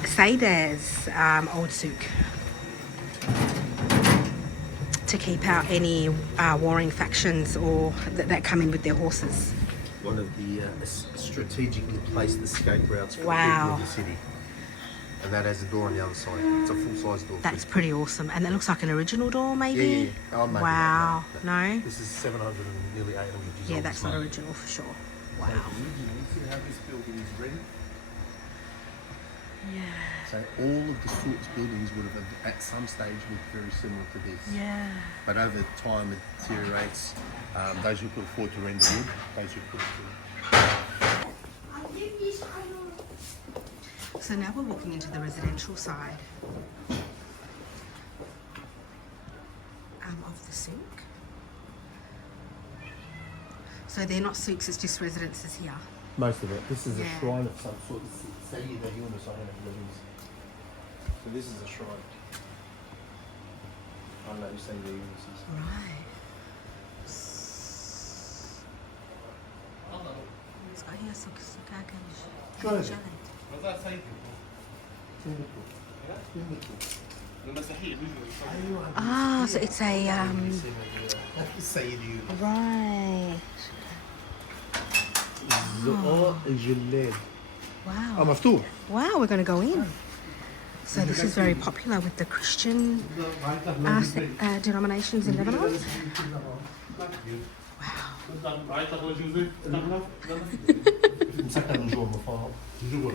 Sayda's old souk, to keep out any warring factions or that come in with their horses. One of the strategically placed escape routes for Wow. people of the city. And that has a door on the other side. It's a full-size door. That's pretty awesome. And that looks like an original door, maybe? Yeah. Oh, maybe Wow. not, No? This is 700 and nearly 800 years Yeah, old. that's not original for sure. Wow. You see how this building is ready? Yeah. So all of the Stuart's buildings would have at some stage looked very similar to this. Yeah. But over time it deteriorates. Those who could afford to render wood, those who couldn't. So now we're walking into the residential side of the souk. So they're not souks, it's just residences here. Most of it. This is Yeah. a shrine of some sort. Sayyida Yunus, I don't know who that is. So this is a shrine. I don't know who Sayyida Yunus is. Right. Timbuktu. Timbuktu. Ah, so it's a right. الزقاق الجلاد. Wow. مفتوح. Wow, we're going to go in. So this is very popular with the Christian denominations in Lebanon. مسكر من جوا مفاهيم. جوا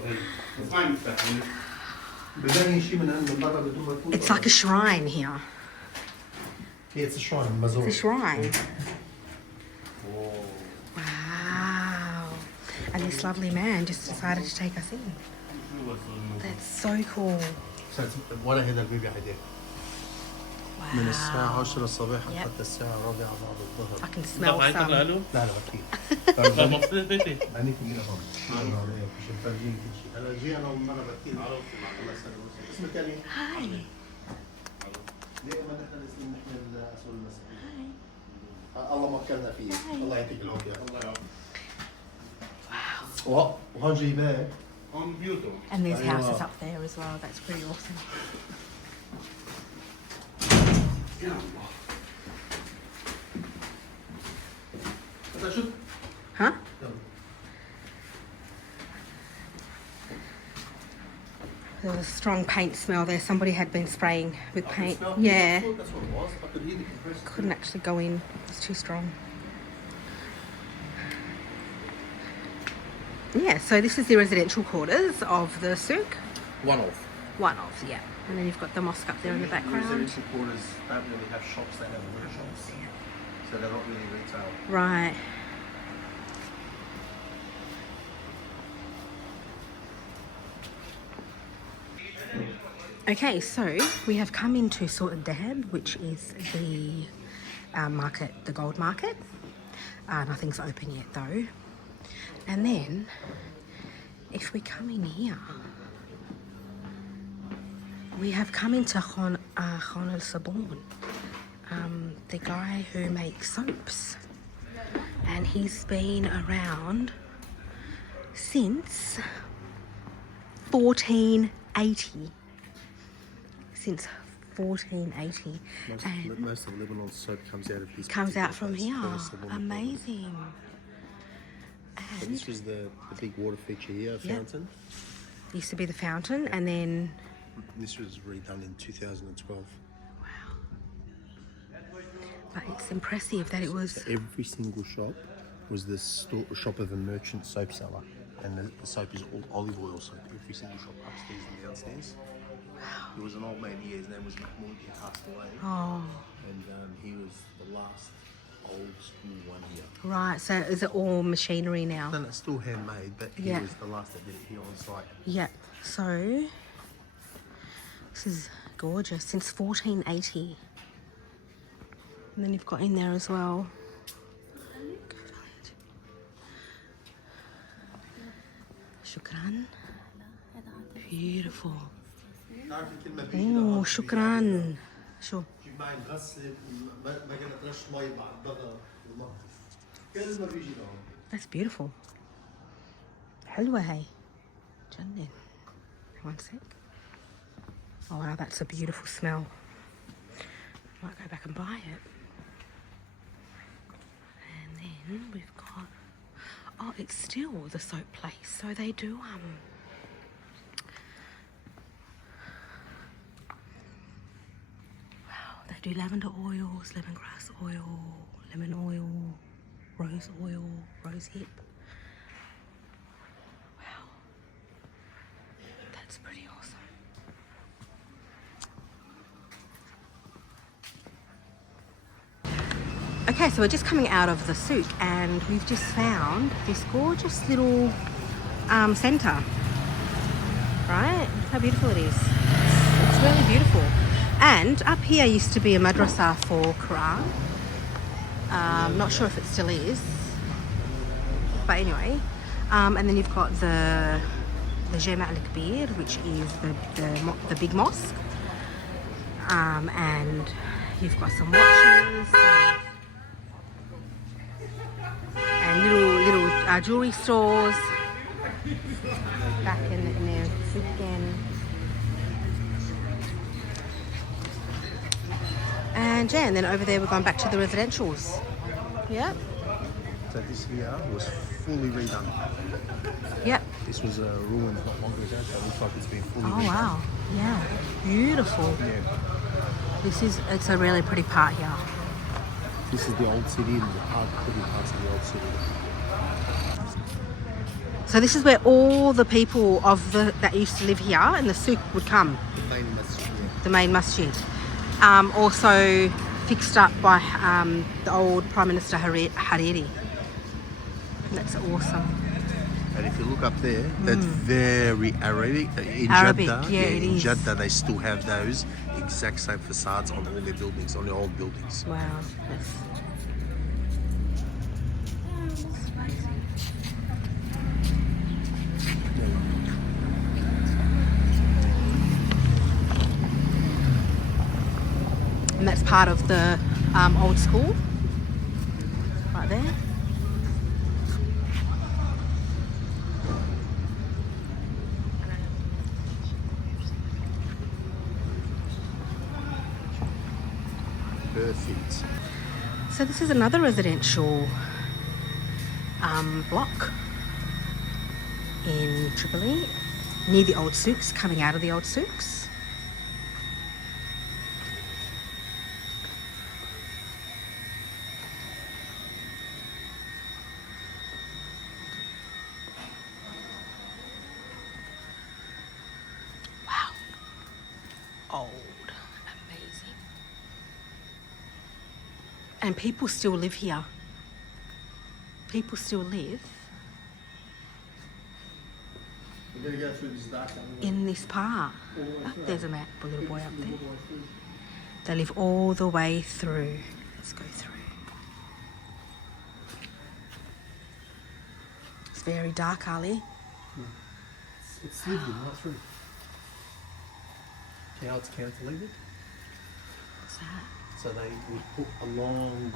بدأني شيء من برا بدون ما تفوت. It's like a shrine here. Yeah, it's a shrine. مزار. It's a shrine. Wow. And this lovely man just decided to take us in. That's so cool. ولا هذا البيبي حدا. Wow. من الساعة 10 الصباح Yep. حتى الساعة 4 بعد الظهر. I can smell some. لا لا أكيد. أنا كمية هم. مش مفرجين كل شيء. أنا جي أنا ومرة بكير. الله يسلمك. اسمك علي. Hi. دائما نحن نسلم نحن الأسود المسيحيين. الله مكرنا فيه. الله يعطيك العافية. الله يعافيك. وهون جايباه. And there's houses up there as well. That's pretty awesome. Huh? There was a strong paint smell there. Somebody had been spraying with paint. Yeah. That's what it was. I could hear the compressor. Couldn't actually go in. It was too strong. Yeah, so this is the residential quarters of the souk. One off. One of, yeah. And then you've got the mosque up there in the background. Residential quarters don't really have shops, they have workshops. So they're not really retail. Right. Okay, so we have come into Sort Dahab, which is the market, the gold market. Nothing's open yet though. And then, if we come in here, we have come into Khon El Sabon, the guy who makes soaps. And he's been around since 1480. Since 1480. And Most of Lebanon's soap comes out of this. comes out from here. Amazing. Amazing. So this was the big water feature here, fountain. Used to be the fountain, and then This was redone in 2012. but it's impressive that it was Every single shop was the shop of a merchant soap seller, and the soap is all olive oil soap. Every single shop upstairs and downstairs. There was an old man here. His name was Mahmoud. He passed away, and he was the last old school one here. right. So is it all machinery now? And it's still handmade, but he Yeah. was the last that did it here on site. Yeah. So this is gorgeous. Since 1480. And then you've got in there as well. Shukran. Beautiful. Oh, shukran. شو معي نغسل ما قلنا ترش مي بعد بغى وننظف كل ما بيجي لهون. That's beautiful. حلوة هاي. جنن. One sec. Oh wow, that's a beautiful smell. Might go back and buy it. And then we've got, oh, it's still the soap place. So they do they do lavender oils, lemongrass oil, lemon oil, rose oil, rose hip. Wow. That's pretty awesome. Okay, so we're just coming out of the souk and we've just found this gorgeous little centre. Right? Look how beautiful it is. It's really beautiful. And up here used to be a madrasa for Quran. Not sure if it still is. But anyway. And then you've got the Jama' al-Kabir, which is the big mosque. And you've got some watches. And little jewelry stores back in there again. And yeah, and then over there we're going back to the residentials. Yep. So this here was fully redone. Yep. This was a ruin not long ago, so it looks like it's been fully Oh redone. wow. Yeah. Beautiful. Yeah. It's a really pretty part here. This is the old city and the pretty parts of the old city. So this is where all the people that used to live here in the souk would come. The main masjid. Yeah. The main masjid. Also fixed up by the old Prime Minister Hariri. That's awesome. And if you look up there, that's very Arabic. In Arabic, Jeddah, yeah, it in is. Jeddah, they still have those exact same facades on all their buildings, on the old buildings. Wow. That's amazing. And that's part of the old school, right there. Perfect. So this is another residential block in Tripoli, near the old souks, coming out of the old souks. Wow. Old. Amazing. And people still live here. People still live We're going to go through this dark in this part. Oh, there's a little boy up there. They live all the way through. Let's go through. It's very dark, Ali. It's lived in right through. See how it's cantilevered? What's that? So they would put a long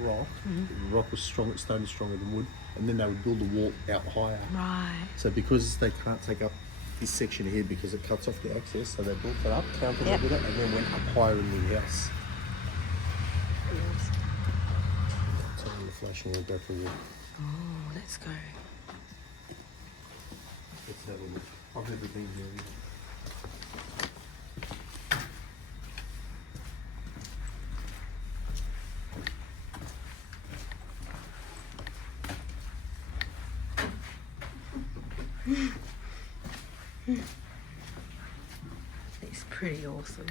rock. The rock was strong, stone is stronger than wood, and then they would build a wall out higher. Right. So because they can't take up this section here because it cuts off the access, so they built it up, counted with it, and then went up higher in the house. So on the flash and we'll go through it. Oh, let's go. Let's have a look. I've never been here. It's pretty awesome.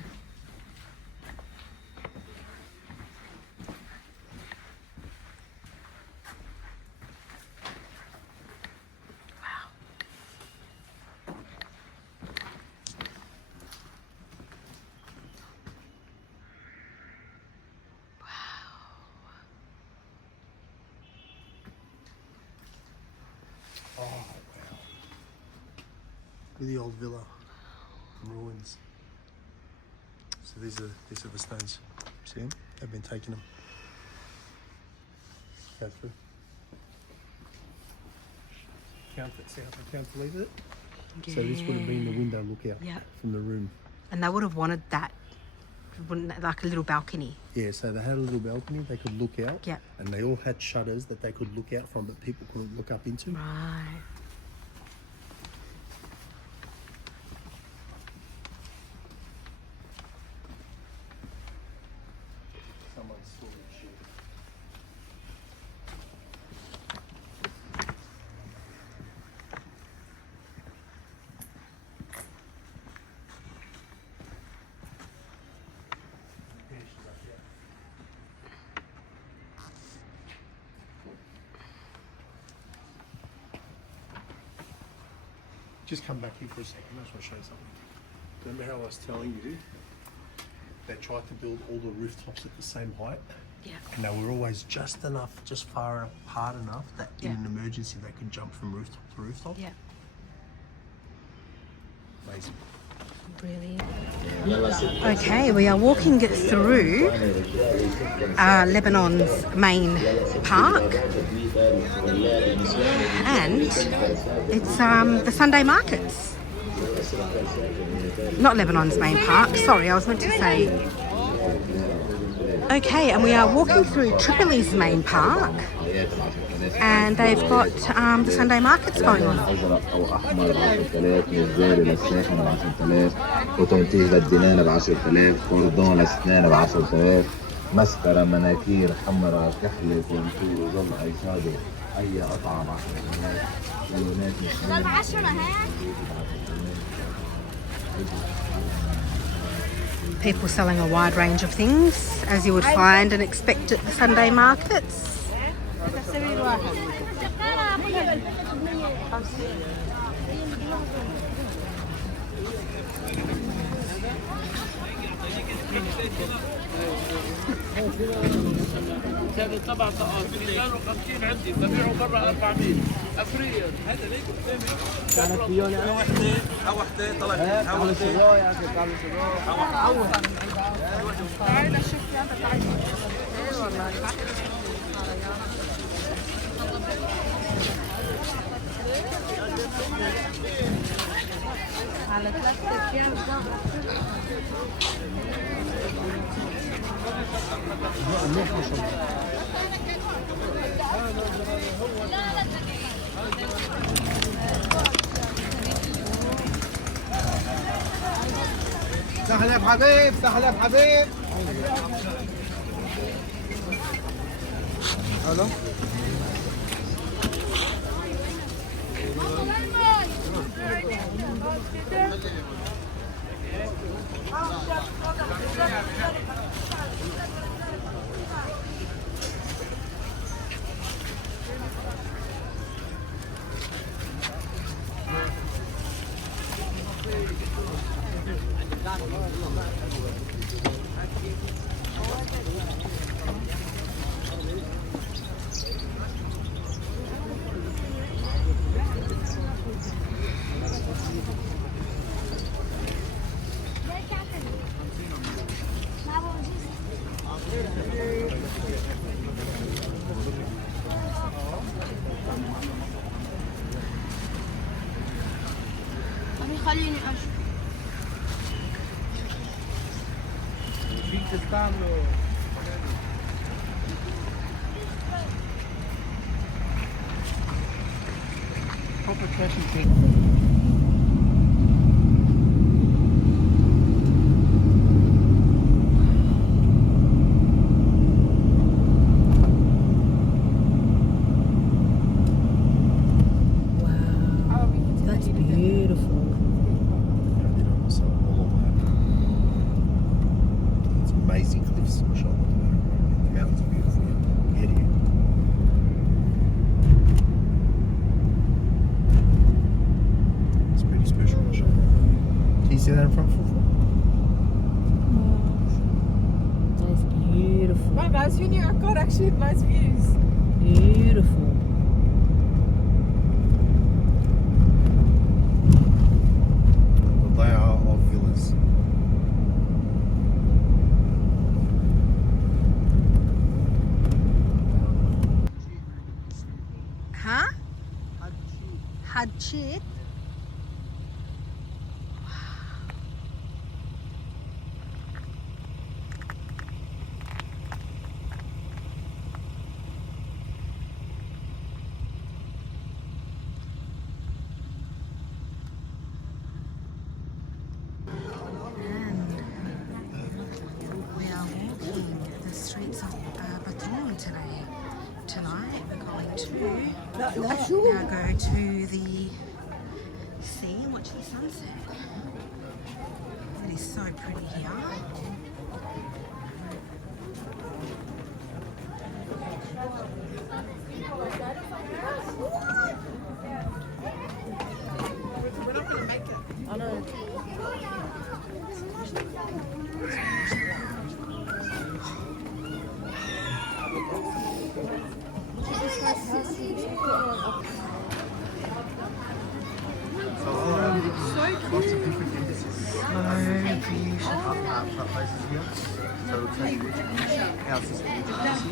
Wow. Oh, wow. Look at the old villa ruins. So these are the stones. See them? They've been taking them. Go through. Count it, see how they cantilever it? So this would have been the window lookout from the room. And they would have wanted that, like a little balcony. Yeah, so they had a little balcony they could look out. Yeah. And they all had shutters that they could look out from, but people couldn't look up into. Right. Someone's storing shit. Just come back here for a second. I just want to show you something. Remember how I was telling you they tried to build all the rooftops at the same height? Yeah. And they were always just far apart enough that in an emergency they could jump from rooftop to rooftop. Yeah. Amazing. Brilliant. Okay, we are walking through Lebanon's main park, and it's the Sunday markets. Not Lebanon's main park, sorry, I was meant to say Okay, and we are walking through Tripoli's main park, and they've got the Sunday markets going on. ازرق او احمر ب 10,000، من الزاري للساخن ب 10,000، وتنتيج للدنانه ب 10,000، كوردون للسنان ب 10,000، مسكره، مناكير، حمرة، كحله، كونتور، ظل، اي شادو، اي قطعه ب 10,000، بالونات ب 10 People selling a wide range of things, as you would find and expect at the Sunday markets. هذا تبع طاقات 250 عندي ببيعه برا 400 افريقيا. هذا ليك قدامي وحده طلعت تعال شوف تعال على 3 ايام سهل يا حبيب، سهل يا حبيب. الو خليني اشوف. فيك تستعملوا proper fashion thing. That's beautiful. It's amazing cliffs, mashallah. The mountains are beautiful. Ahead of you. It's pretty special, mashallah. Can you see that in front for? That's beautiful. My nice view. I got actually nice views. Beautiful. They are of villas. Huh? Hadchit. We are walking the streets of Baton today. Tonight we're going to now go to the sea and watch the sunset. It is so pretty here. Lots of different embassies. Places here. So we'll take houses for each embassy.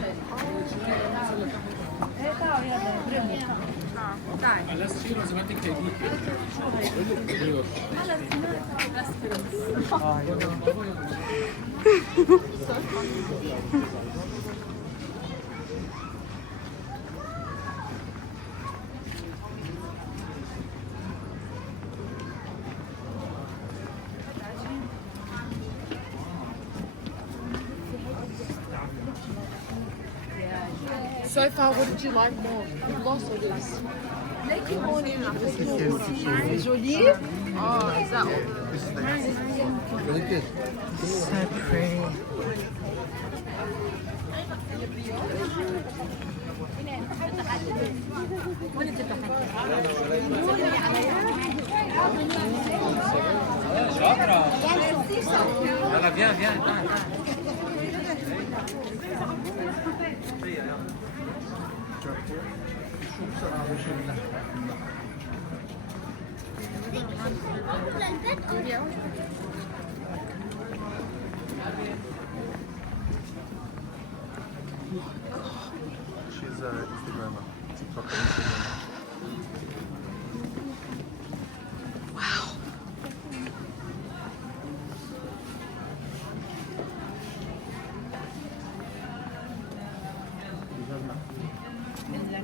So far, what did you like more? The gloss or this? C'est joli. Oh, is that all? Really good. So pretty. يلا viens, viens. She's Instagrammer. TikTok Instagrammer.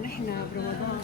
نحن برمضان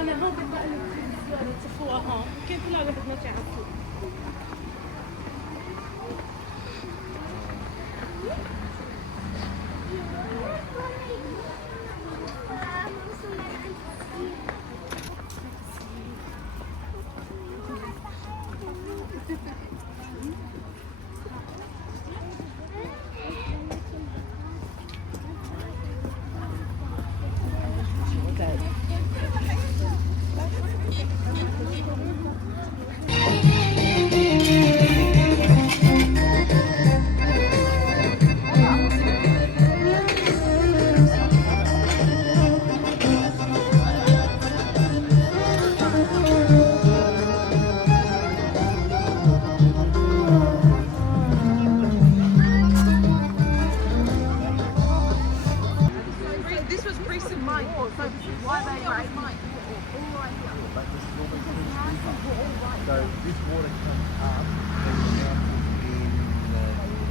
أنا هون بدي أقول لك الزيارة تصفوها هون كيف لا بدنا تعرفوا This was recent mine, so this is why they were at mine. So this water comes up and now in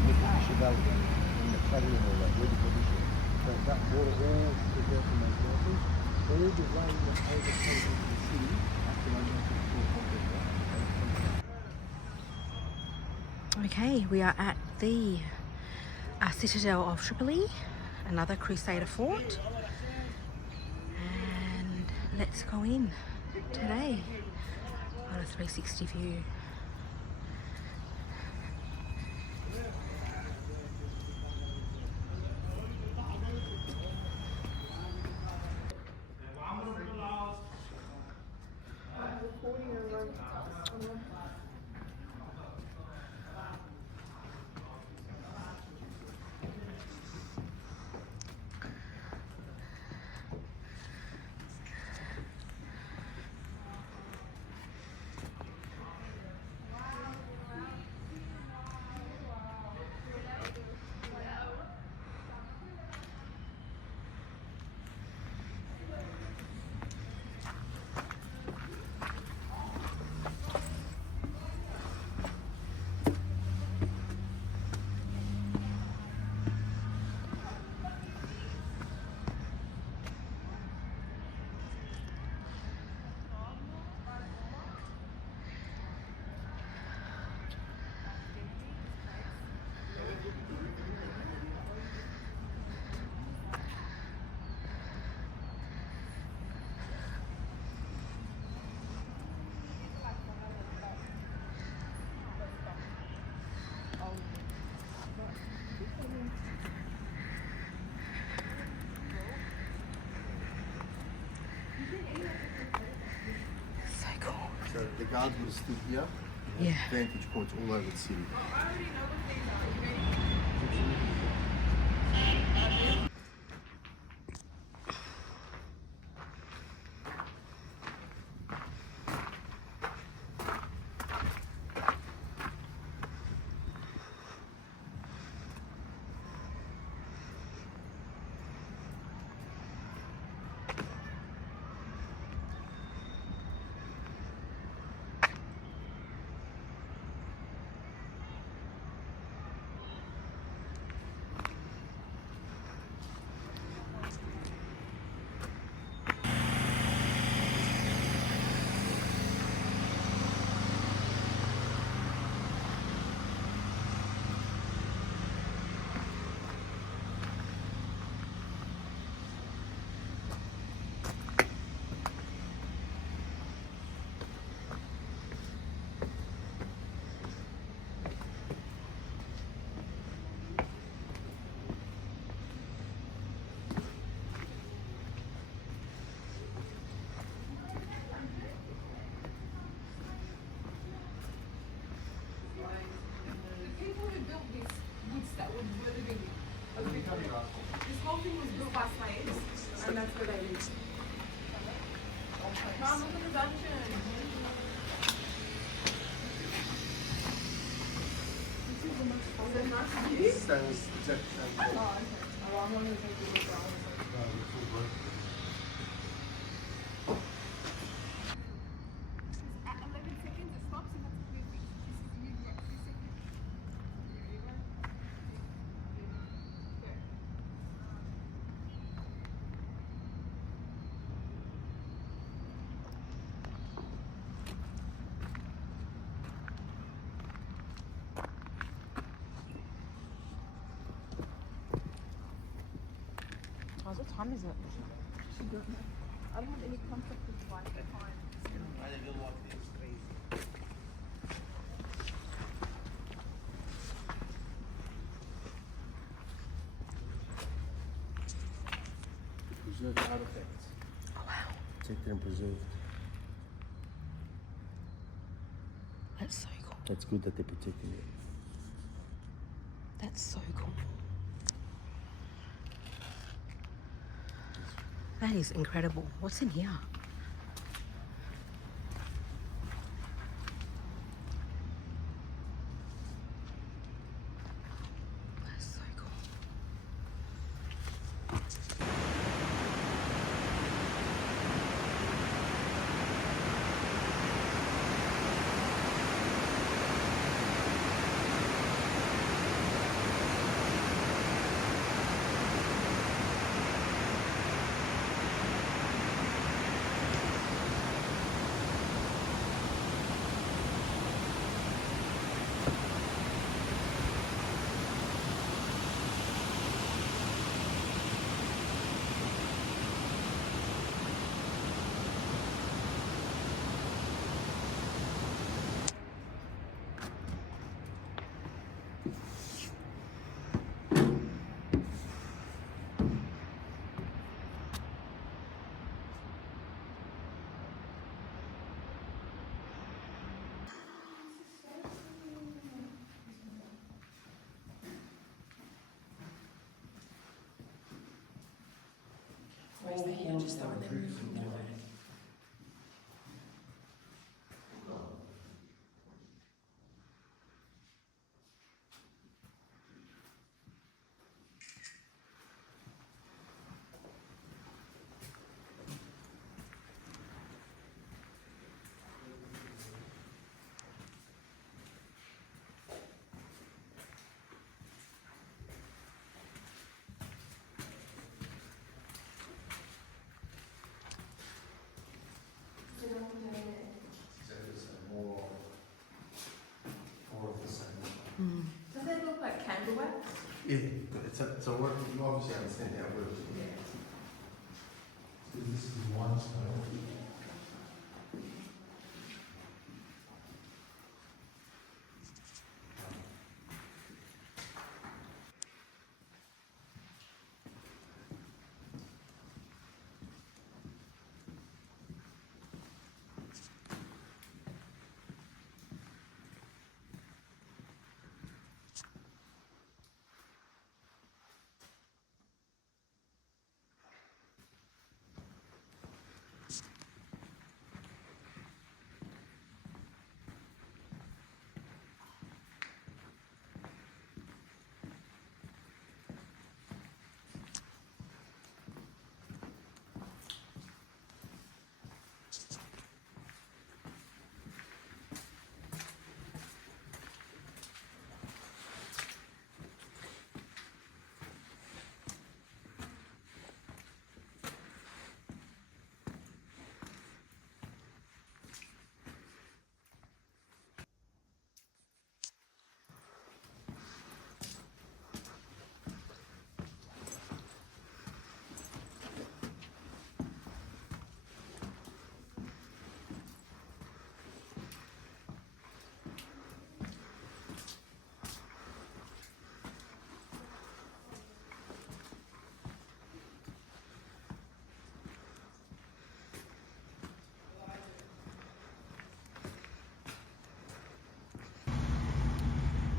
with the Cheval in the flooding and all that, really good issue. So that water all goes from those waters all the way out of the city after I went to Okay, we are at the Citadel of Tripoli, another Crusader fort, and let's go in today on a 360 view. So cool. So the guards would have stood here. Yeah. Vantage points all over the city. This whole thing was built by slaves, and that's where they live. Mom, look at the dungeon. Stainless protection. Oh, okay. Oh, I'm only taking this out. At 11 seconds, it stops and that's perfect. This is you got 3 seconds. Okay. What time is it? I don't have any contact with Wi-Fi. Preserved artifacts. Oh wow, Protected and preserved. that's so cool. That's good that they're protecting it. That's so cool. That is incredible. What's in here? That's so cool. place the hinges though and then move them to it. Does that look like candle wax? Yeah, it's a work. You obviously understand how it works. Yeah. So this is one style.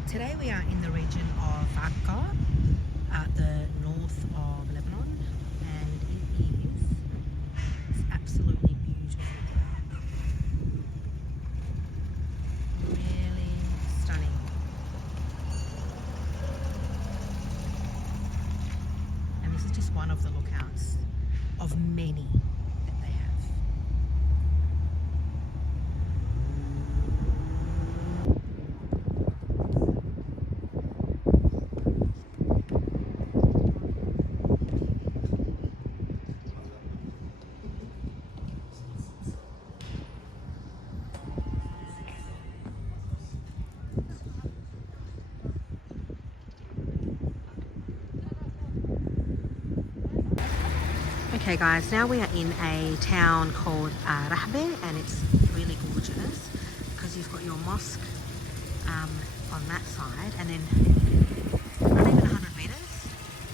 Today we are in the region of Akka, the north of Lebanon, and it is absolutely beautiful here. Really stunning. And this is just one of the lookouts of many that they have. Okay guys, now we are in a town called Rahbe, and it's really gorgeous because you've got your mosque on that side, and then not even 100 meters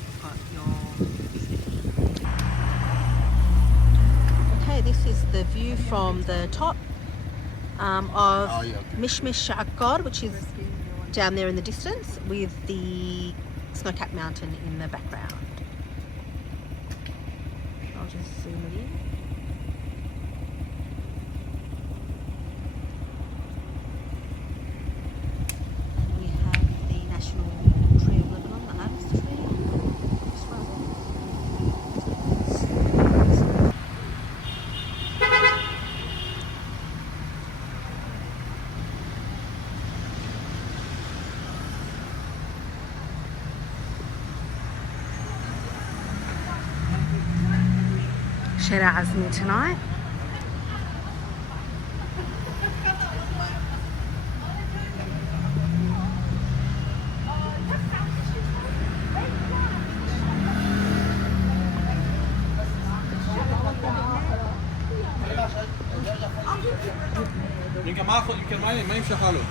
you've got your... Okay, this is the view from the top of Mishmish Akkad, which is down there in the distance with the snow-capped mountain in the background. I'll just zoom it in. And we have the national tree of Lebanon, the Arabs tree. Just right there. Shara Azmi tonight. يمكن ما يمشي حاله